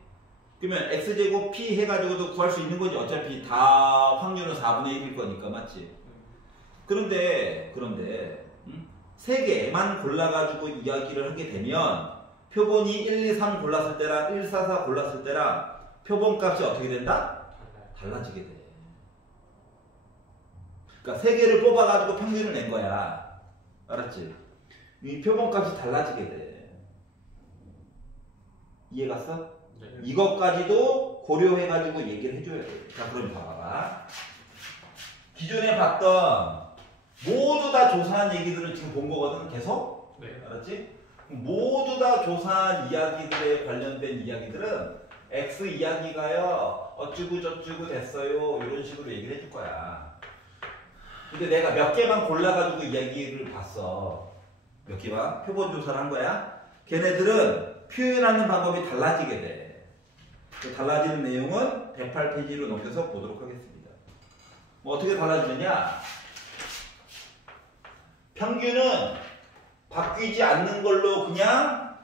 그러면 x제곱 p 해가지고도 구할 수 있는 거지. 어차피 다 확률은 4분의 1일 거니까. 맞지? 그런데 3개만 골라가지고 이야기를 하게 되면 표본이 1, 2, 3 골랐을 때랑 1, 4, 4 골랐을 때랑 표본값이 어떻게 된다? 달라지게 돼. 그러니까 3개를 뽑아가지고 평균을 낸 거야. 알았지? 이 표본값이 달라지게 돼. 이해 갔어? 네. 이것까지도 고려해가지고 얘기를 해줘야 돼. 자, 그럼 봐봐. 기존에 봤던 모두 다 조사한 얘기들을 지금 본 거거든, 계속? 네. 알았지? 모두 다 조사한 이야기들에 관련된 이야기들은 X 이야기가요, 어쩌고 저쩌고 됐어요. 이런 식으로 얘기를 해줄 거야. 근데 내가 몇 개만 골라가지고 이야기를 봤어. 몇 개만 표본 조사를 한 거야. 걔네들은 표현하는 방법이 달라지게 돼. 그 달라지는 내용은 108페이지로 넘겨서 보도록 하겠습니다. 뭐 어떻게 달라지느냐? 평균은 바뀌지 않는 걸로 그냥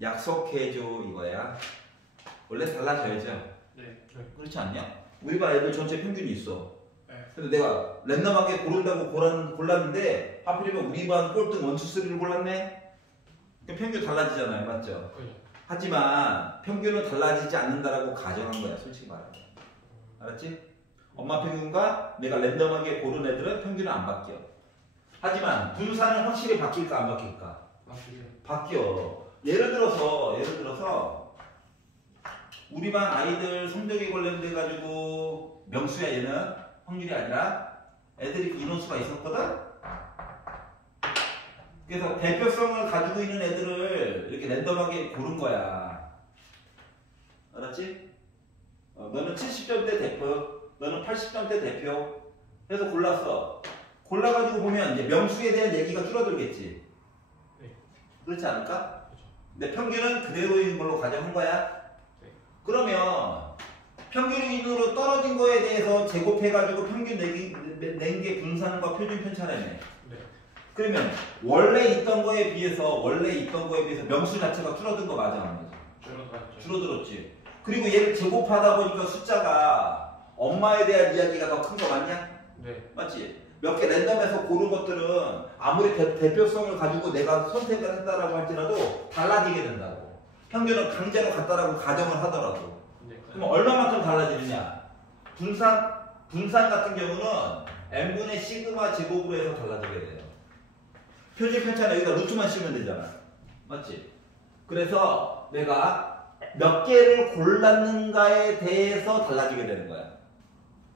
약속해줘 이거야. 원래 달라져야죠. 네. 그렇지 않냐? 우리 반 애들 전체 평균이 있어. 네. 근데 내가 랜덤하게 고른다고 골랐는데 하필이면 우리 반 꼴등 1, 2, 3를 골랐네? 그러니까 평균 달라지잖아요. 맞죠? 하지만 평균은 달라지지 않는다라고 가정한 거야. 솔직히 말하면. 알았지? 엄마 평균과 내가 랜덤하게 고른 애들은 평균은 안 바뀌어. 하지만 분산은 확실히 바뀔까 안 바뀔까? 바뀌어. 예를 들어서 우리 반 아이들 성적에 관련돼 가지고 명수야 얘는 확률이 아니라 애들이 인원수가 있었거든? 그래서 대표성을 가지고 있는 애들을 이렇게 랜덤하게 고른 거야. 알았지? 너는 70점대 대표, 너는 80점대 대표 해서 골랐어. 골라가지고 보면 이제 명수에 대한 얘기가 줄어들겠지. 네. 그렇지 않을까? 그렇죠. 근데 평균은 그대로인 걸로 가정한 거야. 네. 그러면 평균으로 떨어진 거에 대해서 제곱해가지고 평균 낸 게 분산과 표준 편차라며. 네. 그러면 원래 있던 거에 비해서 명수 자체가 줄어든 거 맞아, 안 맞아? 줄어들었죠. 줄어들었지. 그리고 얘를 제곱하다 보니까 숫자가 엄마에 대한 이야기가 더 큰 거 맞냐? 네. 맞지? 몇 개 랜덤에서 고른 것들은 아무리 대표성을 가지고 내가 선택을 했다라고 할지라도 달라지게 된다고. 평균은 강제로 같다라고 가정을 하더라도. 네. 그럼 얼마만큼 달라지느냐? 분산 같은 경우는 n분의 시그마 제곱으로 해서 달라지게 돼요. 표준 편차는 여기다 루트만 씌우면 되잖아. 맞지? 그래서 내가 몇 개를 골랐는가에 대해서 달라지게 되는 거야.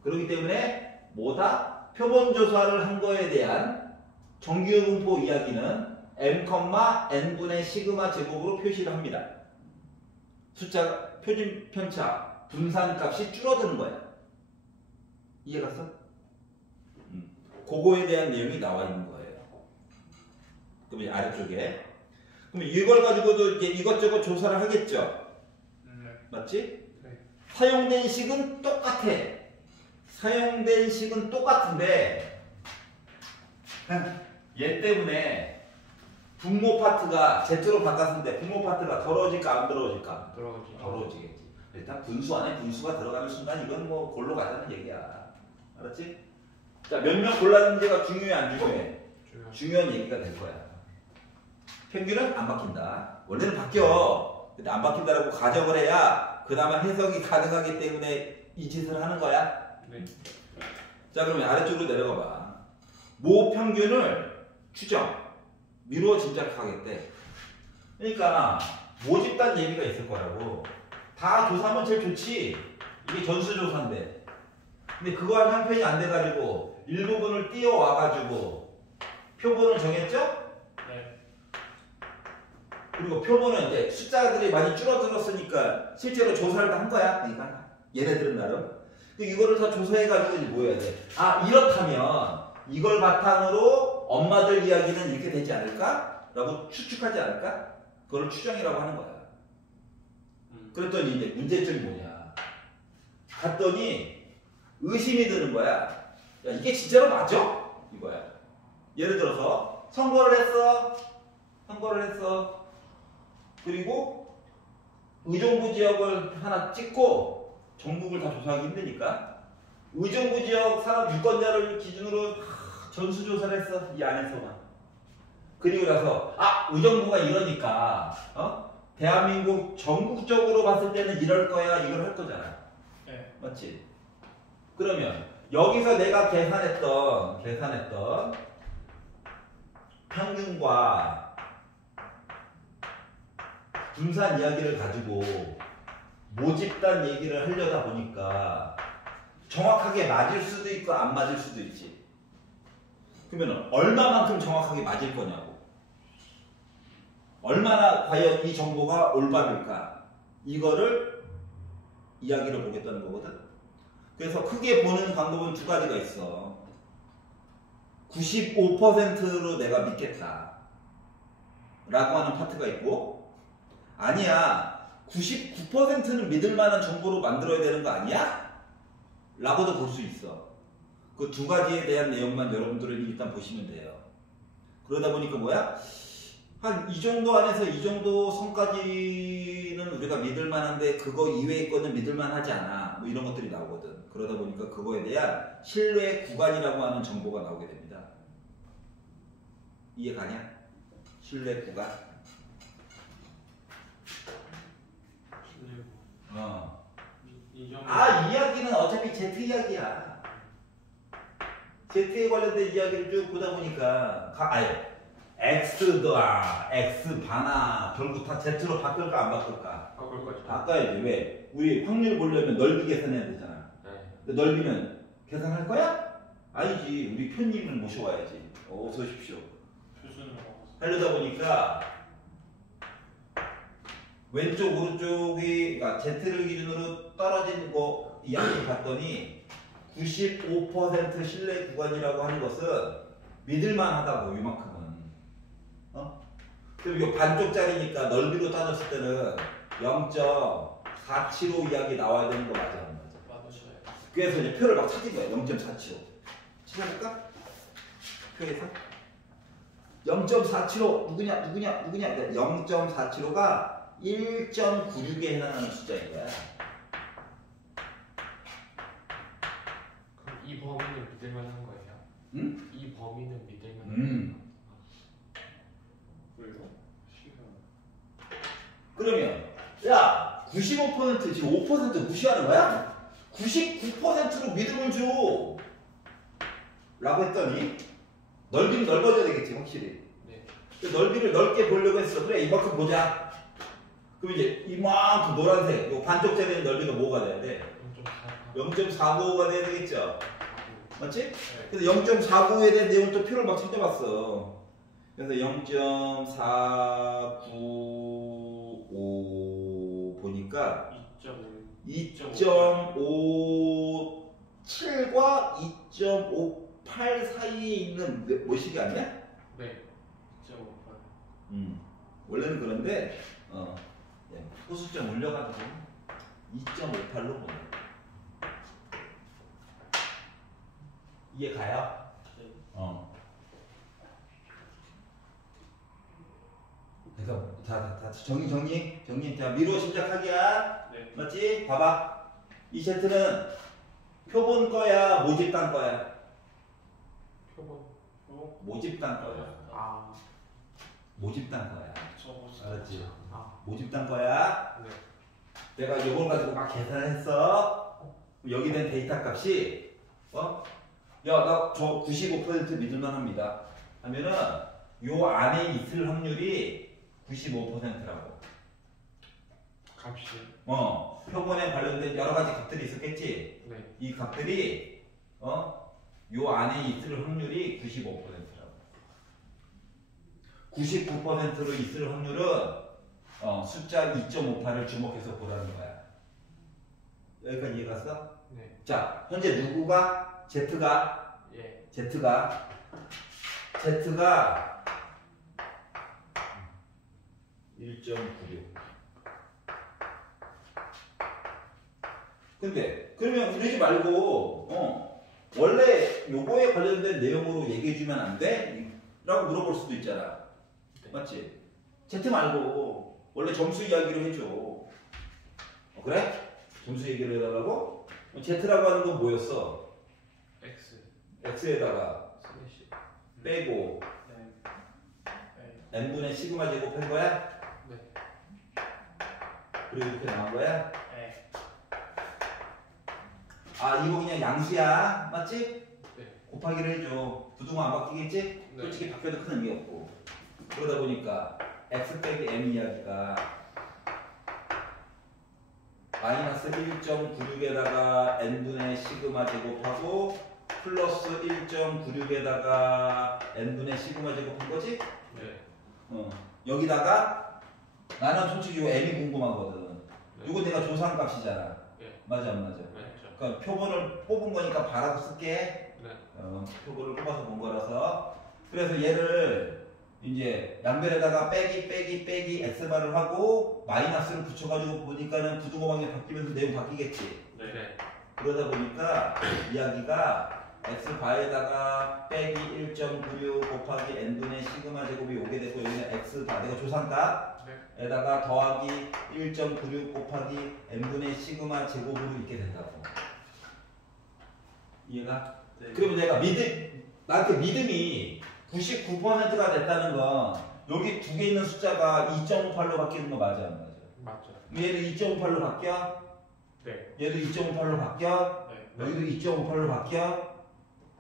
그렇기 때문에 뭐다? 표본 조사를 한 거에 대한 정규분포 이야기는 m, n분의 시그마 제곱으로 표시를 합니다. 숫자, 표준 편차, 분산 값이 줄어드는 거야. 이해갔어? 그거에 대한 내용이 나와 있는 거예요. 그럼 아래쪽에. 그럼 이걸 가지고도 이제 이것저것 조사를 하겠죠? 네. 맞지? 네. 사용된 식은 똑같아. 사용된 식은 똑같은데 얘 때문에 분모 파트가 Z로 바꿨을 때 분모 파트가 더러워질까 안 더러워질까? 더러워지겠지. 일단 분수 안에 분수가 들어가는 순간 이건 뭐 골로 가자는 얘기야. 알았지? 자, 몇 명 골랐는지가 중요해 안 중요해? 중요한 얘기가 될 거야. 평균은 안 바뀐다. 원래는 바뀌어. 근데 안 바뀐다라고 가정을 해야 그나마 해석이 가능하기 때문에 이 짓을 하는 거야. 네. 자, 그러면 아래쪽으로 내려가 봐. 모 평균을 추정, 미루어 짐작하겠대. 그러니까 모집단 얘기가 있을 거라고. 다 조사하면 제일 좋지. 이게 전수조사인데. 근데 그거와 형편이 안 돼가지고 일부분을 띄워와가지고 표본을 정했죠? 네. 그리고 표본은 이제 숫자들이 많이 줄어들었으니까 실제로 조사를 다 한 거야. 그러니까 얘네들은 나름. 이거를 다 조사해가지고 이제 뭐 해야 돼? 아, 이렇다면 이걸 바탕으로 엄마들 이야기는 이렇게 되지 않을까? 라고 추측하지 않을까? 그걸 추정이라고 하는 거야. 그랬더니 이제 문제점이 뭐냐? 갔더니 의심이 드는 거야. 야, 이게 진짜로 맞아? 이거야. 예를 들어서 선거를 했어. 그리고 의정부 지역을 하나 찍고 전국을 다 조사하기 힘드니까 의정부 지역 사람 유권자를 기준으로 전수조사를 했어. 이 안에서만. 그리고 나서 의정부가 이러니까 대한민국 전국적으로 봤을 때는 이럴 거야. 이걸 할 거잖아. 네. 맞지? 그러면 여기서 내가 계산했던 평균과 분산 이야기를 가지고 모집단 얘기를 하려다 보니까 정확하게 맞을 수도 있고 안 맞을 수도 있지. 그러면 얼마만큼 정확하게 맞을 거냐고. 얼마나 과연 이 정보가 올바를까. 이거를 이야기를 보겠다는 거거든. 그래서 크게 보는 방법은 두 가지가 있어. 95%로 내가 믿겠다 라고 하는 파트가 있고, 아니야 99%는 믿을 만한 정보로 만들어야 되는 거 아니야? 라고도 볼 수 있어. 그 두 가지에 대한 내용만 여러분들은 일단 보시면 돼요. 그러다 보니까 뭐야? 한 이 정도 안에서 이 정도 선까지는 우리가 믿을 만한데 그거 이외의 거는 믿을 만하지 않아. 뭐 이런 것들이 나오거든. 그러다 보니까 그거에 대한 신뢰 구간이라고 하는 정보가 나오게 됩니다. 이해 가냐? 신뢰 구간. 이 이야기는 어차피 Z 이야기야. Z에 관련된 이야기를 쭉 보다 보니까 X 더하 X 반하 결국 다 Z로 바꿀까 안 바꿀까? 바꿀 거죠. 바꿔야지. 왜? 우리 확률 보려면 넓이 계산해야 되잖아. 네. 근데 넓이는 계산할 거야? 아니지. 우리 편님을 모셔와야지. 어서 오십시오. 교수님 하려다 보니까 왼쪽 오른쪽이 그러니까 Z를 기준으로 떨어진 거 이야기 봤더니 95% 신뢰 구간이라고 하는 것은 믿을만하다고 이만큼은. 그리고 이 반쪽짜리니까 넓이로 따졌을 때는 0.475 이하게 나와야 되는 거 맞아 안 맞아? 맞아요. 그래서 이제 표를 막 찾은 거야. 0.475 찾아볼까? 표에서 0.475 누구냐 0.475가 1.96에 해당하는 숫자인 거야. 그럼 이 범위는 믿을만한 거예요? 응? 이 범위는 믿을만한 거예요? 왜요? 시간. 그러면 야 95% 지금 5% 무시하는 거야? 99%로 믿음을 줘 라고 했더니 넓이는 넓어져야 되겠지 확실히. 네. 넓이를 넓게 보려고 했어. 그래 이만큼 보자. 그럼 이제 이만큼 노란색 요 반쪽짜리 넓이가 뭐가 돼야 돼? 0.495가 돼야 되겠죠. 맞지? 네. 그래서 0.495에 대한 내용을 또 표를 막 찾아봤어. 그래서 0.495 보니까 2.57과 2.58 사이에 있는 뭐식이 아니야? 네. 2.58. 원래는 그런데 소수점 올려가지고 2.58로 보내. 이해 가요? 네. 그래서 다 정리. 자 미로 시작하기야. 네. 맞지? 봐봐. 이 세트는 표본 거야, 모집단 거야? 표본. 모집단 거야. 아. 모집단 거야. 알았지? 아. 모집단 거야. 네. 내가 이걸 가지고 막 계산을 했어. 여기 된 데이터 값이 야, 나 저 95% 믿을만 합니다. 하면은 요 안에 있을 확률이 95%라고. 값이. 표본에 관련된 여러 가지 값들이 있었겠지? 네. 이 값들이 요 안에 있을 확률이 95%라고. 99%로 있을 확률은 숫자 2.58을 주목해서 보라는 거야. 여기까지 이해 갔어? 네. 자, 현재 누구가? Z가 예. Z가 1.96. 근데 그러면 이러지 말고 원래 요거에 관련된 내용으로 얘기해주면 안 돼? 라고 물어볼 수도 있잖아. 네. 맞지? Z 말고 원래 점수 이야기로 해줘. 그래? 점수 얘기를 해달라고? Z라고 하는 건 뭐였어? X. X에다가 슬래시. 빼고 네. n분의 시그마 제곱한 거야? 네. 그리고 이렇게 나온 거야? 네. 아 이거 그냥 양수야 맞지? 네. 곱하기를 해줘. 부등호 안 바뀌겠지? 네. 솔직히 바뀌어도 큰 의미 없고. 그러다 보니까 x 빼기 m 이야기가 마이너스 1.96에다가 n분의 시그마 제곱하고 플러스 1.96에다가 n분의 시그마 제곱한 거지? 네. 여기다가 나는 솔직히 요 m이 궁금하거든. 네. 이거 내가 조사값이잖아. 네. 맞아 안 맞아? 맞죠. 그러니까 표본을 뽑은 거니까 바라고 쓸게. 네. 표본을 뽑아서 본 거라서. 그래서 얘를 이제 양변에다가 빼기 x바를 하고 마이너스를 붙여가지고 보니까는 부등호 방향 바뀌면서 내용 바뀌겠지. 네. 그러다 보니까 이야기가 x바에다가 빼기 1.96 곱하기 n분의 시그마 제곱이 오게 되고 여기는 x바 내가 조상값 네. 에다가 더하기 1.96 곱하기 n분의 시그마 제곱으로 있게 된다고. 이해가? 네. 그러면 내가 나한테 믿음이 99%가 됐다는 건 여기 두 개 있는 숫자가 2.58로 바뀌는 거 맞아 안 맞아? 맞죠. 얘도 2.58로 바뀌어? 네. 얘도 2.58로 바뀌어? 네. 여기도 2.58로 바뀌어?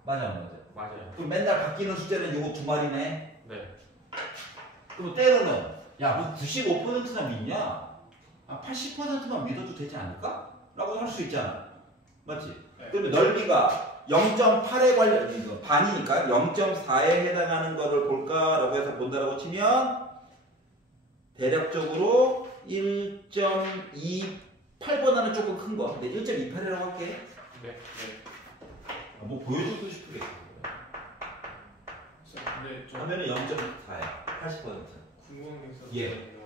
맞아 안 맞아? 맞아요. 그럼 맨날 바뀌는 숫자는 요거 두 마리네? 네. 그럼 때로는 야, 뭐 95%나 믿냐? 80%만 믿어도 되지 않을까? 라고 할 수 있잖아. 맞지? 네. 그러면 넓이가 0.8에 관련, 반이니까 0.4에 해당하는 거를 볼까라고 해서 본다라고 치면 대략적으로 1 1.28보다는 조금 큰 거. 근데 1.28이라고 할게. 네. 뭐 보여주고 싶으겠어. 근데 저 하면은 0.4야. 80%. 궁금한 게 있어서 예.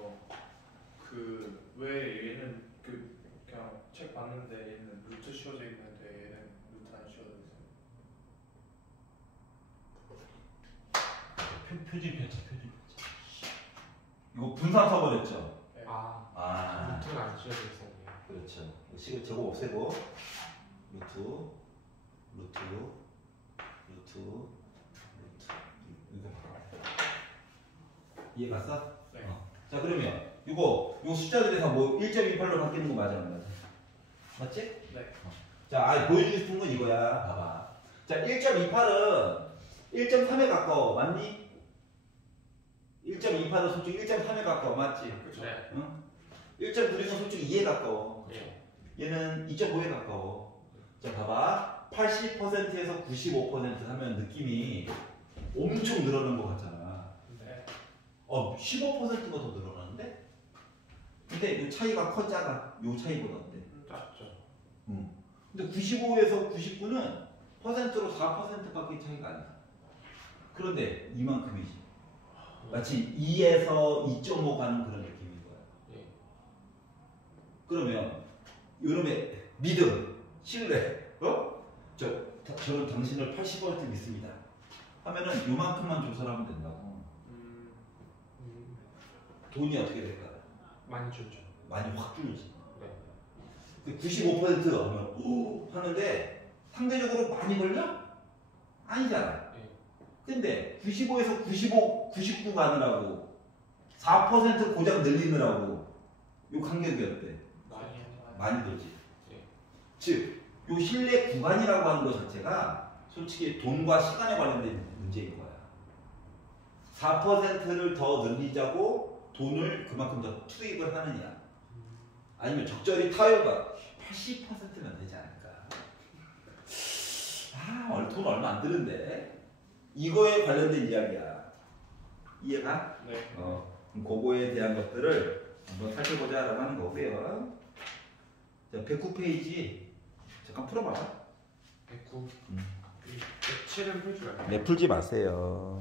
그왜 얘는 그냥 책 봤는데 얘는 루트 씌워져 있는데 얘는 루트 안 씌워져 있어요. 표준 편차. 이거 분산 써버렸죠? 네. 루트가 안 씌워져 있었네요. 그렇죠. 식을 제곱 없애고 루트 이거 이해 갔어? 네. 자 그러면 요 숫자들이 다 뭐 1.28로 바뀌는 거 맞아 안 맞아? 맞지? 네. 자 보여주고 싶은 건 이거야. 봐봐. 자 1.28은 1.3에 가까워. 맞니? 1.28은 솔직히 1.3에 가까워. 맞지? 그렇죠. 네. 응? 1.96은 솔직히 2에 가까워. 예. 얘는 2.5에 가까워. 자 봐봐. 80%에서 95% 하면 느낌이 엄청 늘어난 것 같잖아. 네. 15%가 더 늘어나는데? 근데 이 차이가 커 작아? 요 차이보다 어때? 작죠. 근데 95에서 99는 퍼센트로 4%밖에 차이가 안 나. 그런데 이만큼이지. 마치 2에서 2.5 가는 그런 느낌인 거야. 예. 그러면 여러분의 믿음, 신뢰, 저는 당신을 80% 믿습니다. 하면은 요만큼만 조사를 하면 된다고. 돈이 어떻게 될까? 많이 줄죠. 많이 확 줄지. 네. 95% 하면 오 하는데 상대적으로 많이 걸려? 아니잖아. 예. 근데 95에서 99 가느라고 4% 고작 늘리느라고 요 간격이 어때? 많이 들지. 예. 즉, 요 신뢰 구간이라고 하는 것 자체가 솔직히 돈과 시간에 관련된 문제인 거야. 4%를 더 늘리자고 돈을 그만큼 더 투입을 하느냐, 아니면 적절히 타협가 80%면 되지 않을까? 돈 얼마 안 드는데 이거에 관련된 이야기야. 이해가? 네. 그럼 그거에 대한 것들을 한번 살펴보자라고 하는 거고요. 자, 109페이지 잠깐 풀어봐봐. 109. 107은 풀지 말고. 풀지 마세요.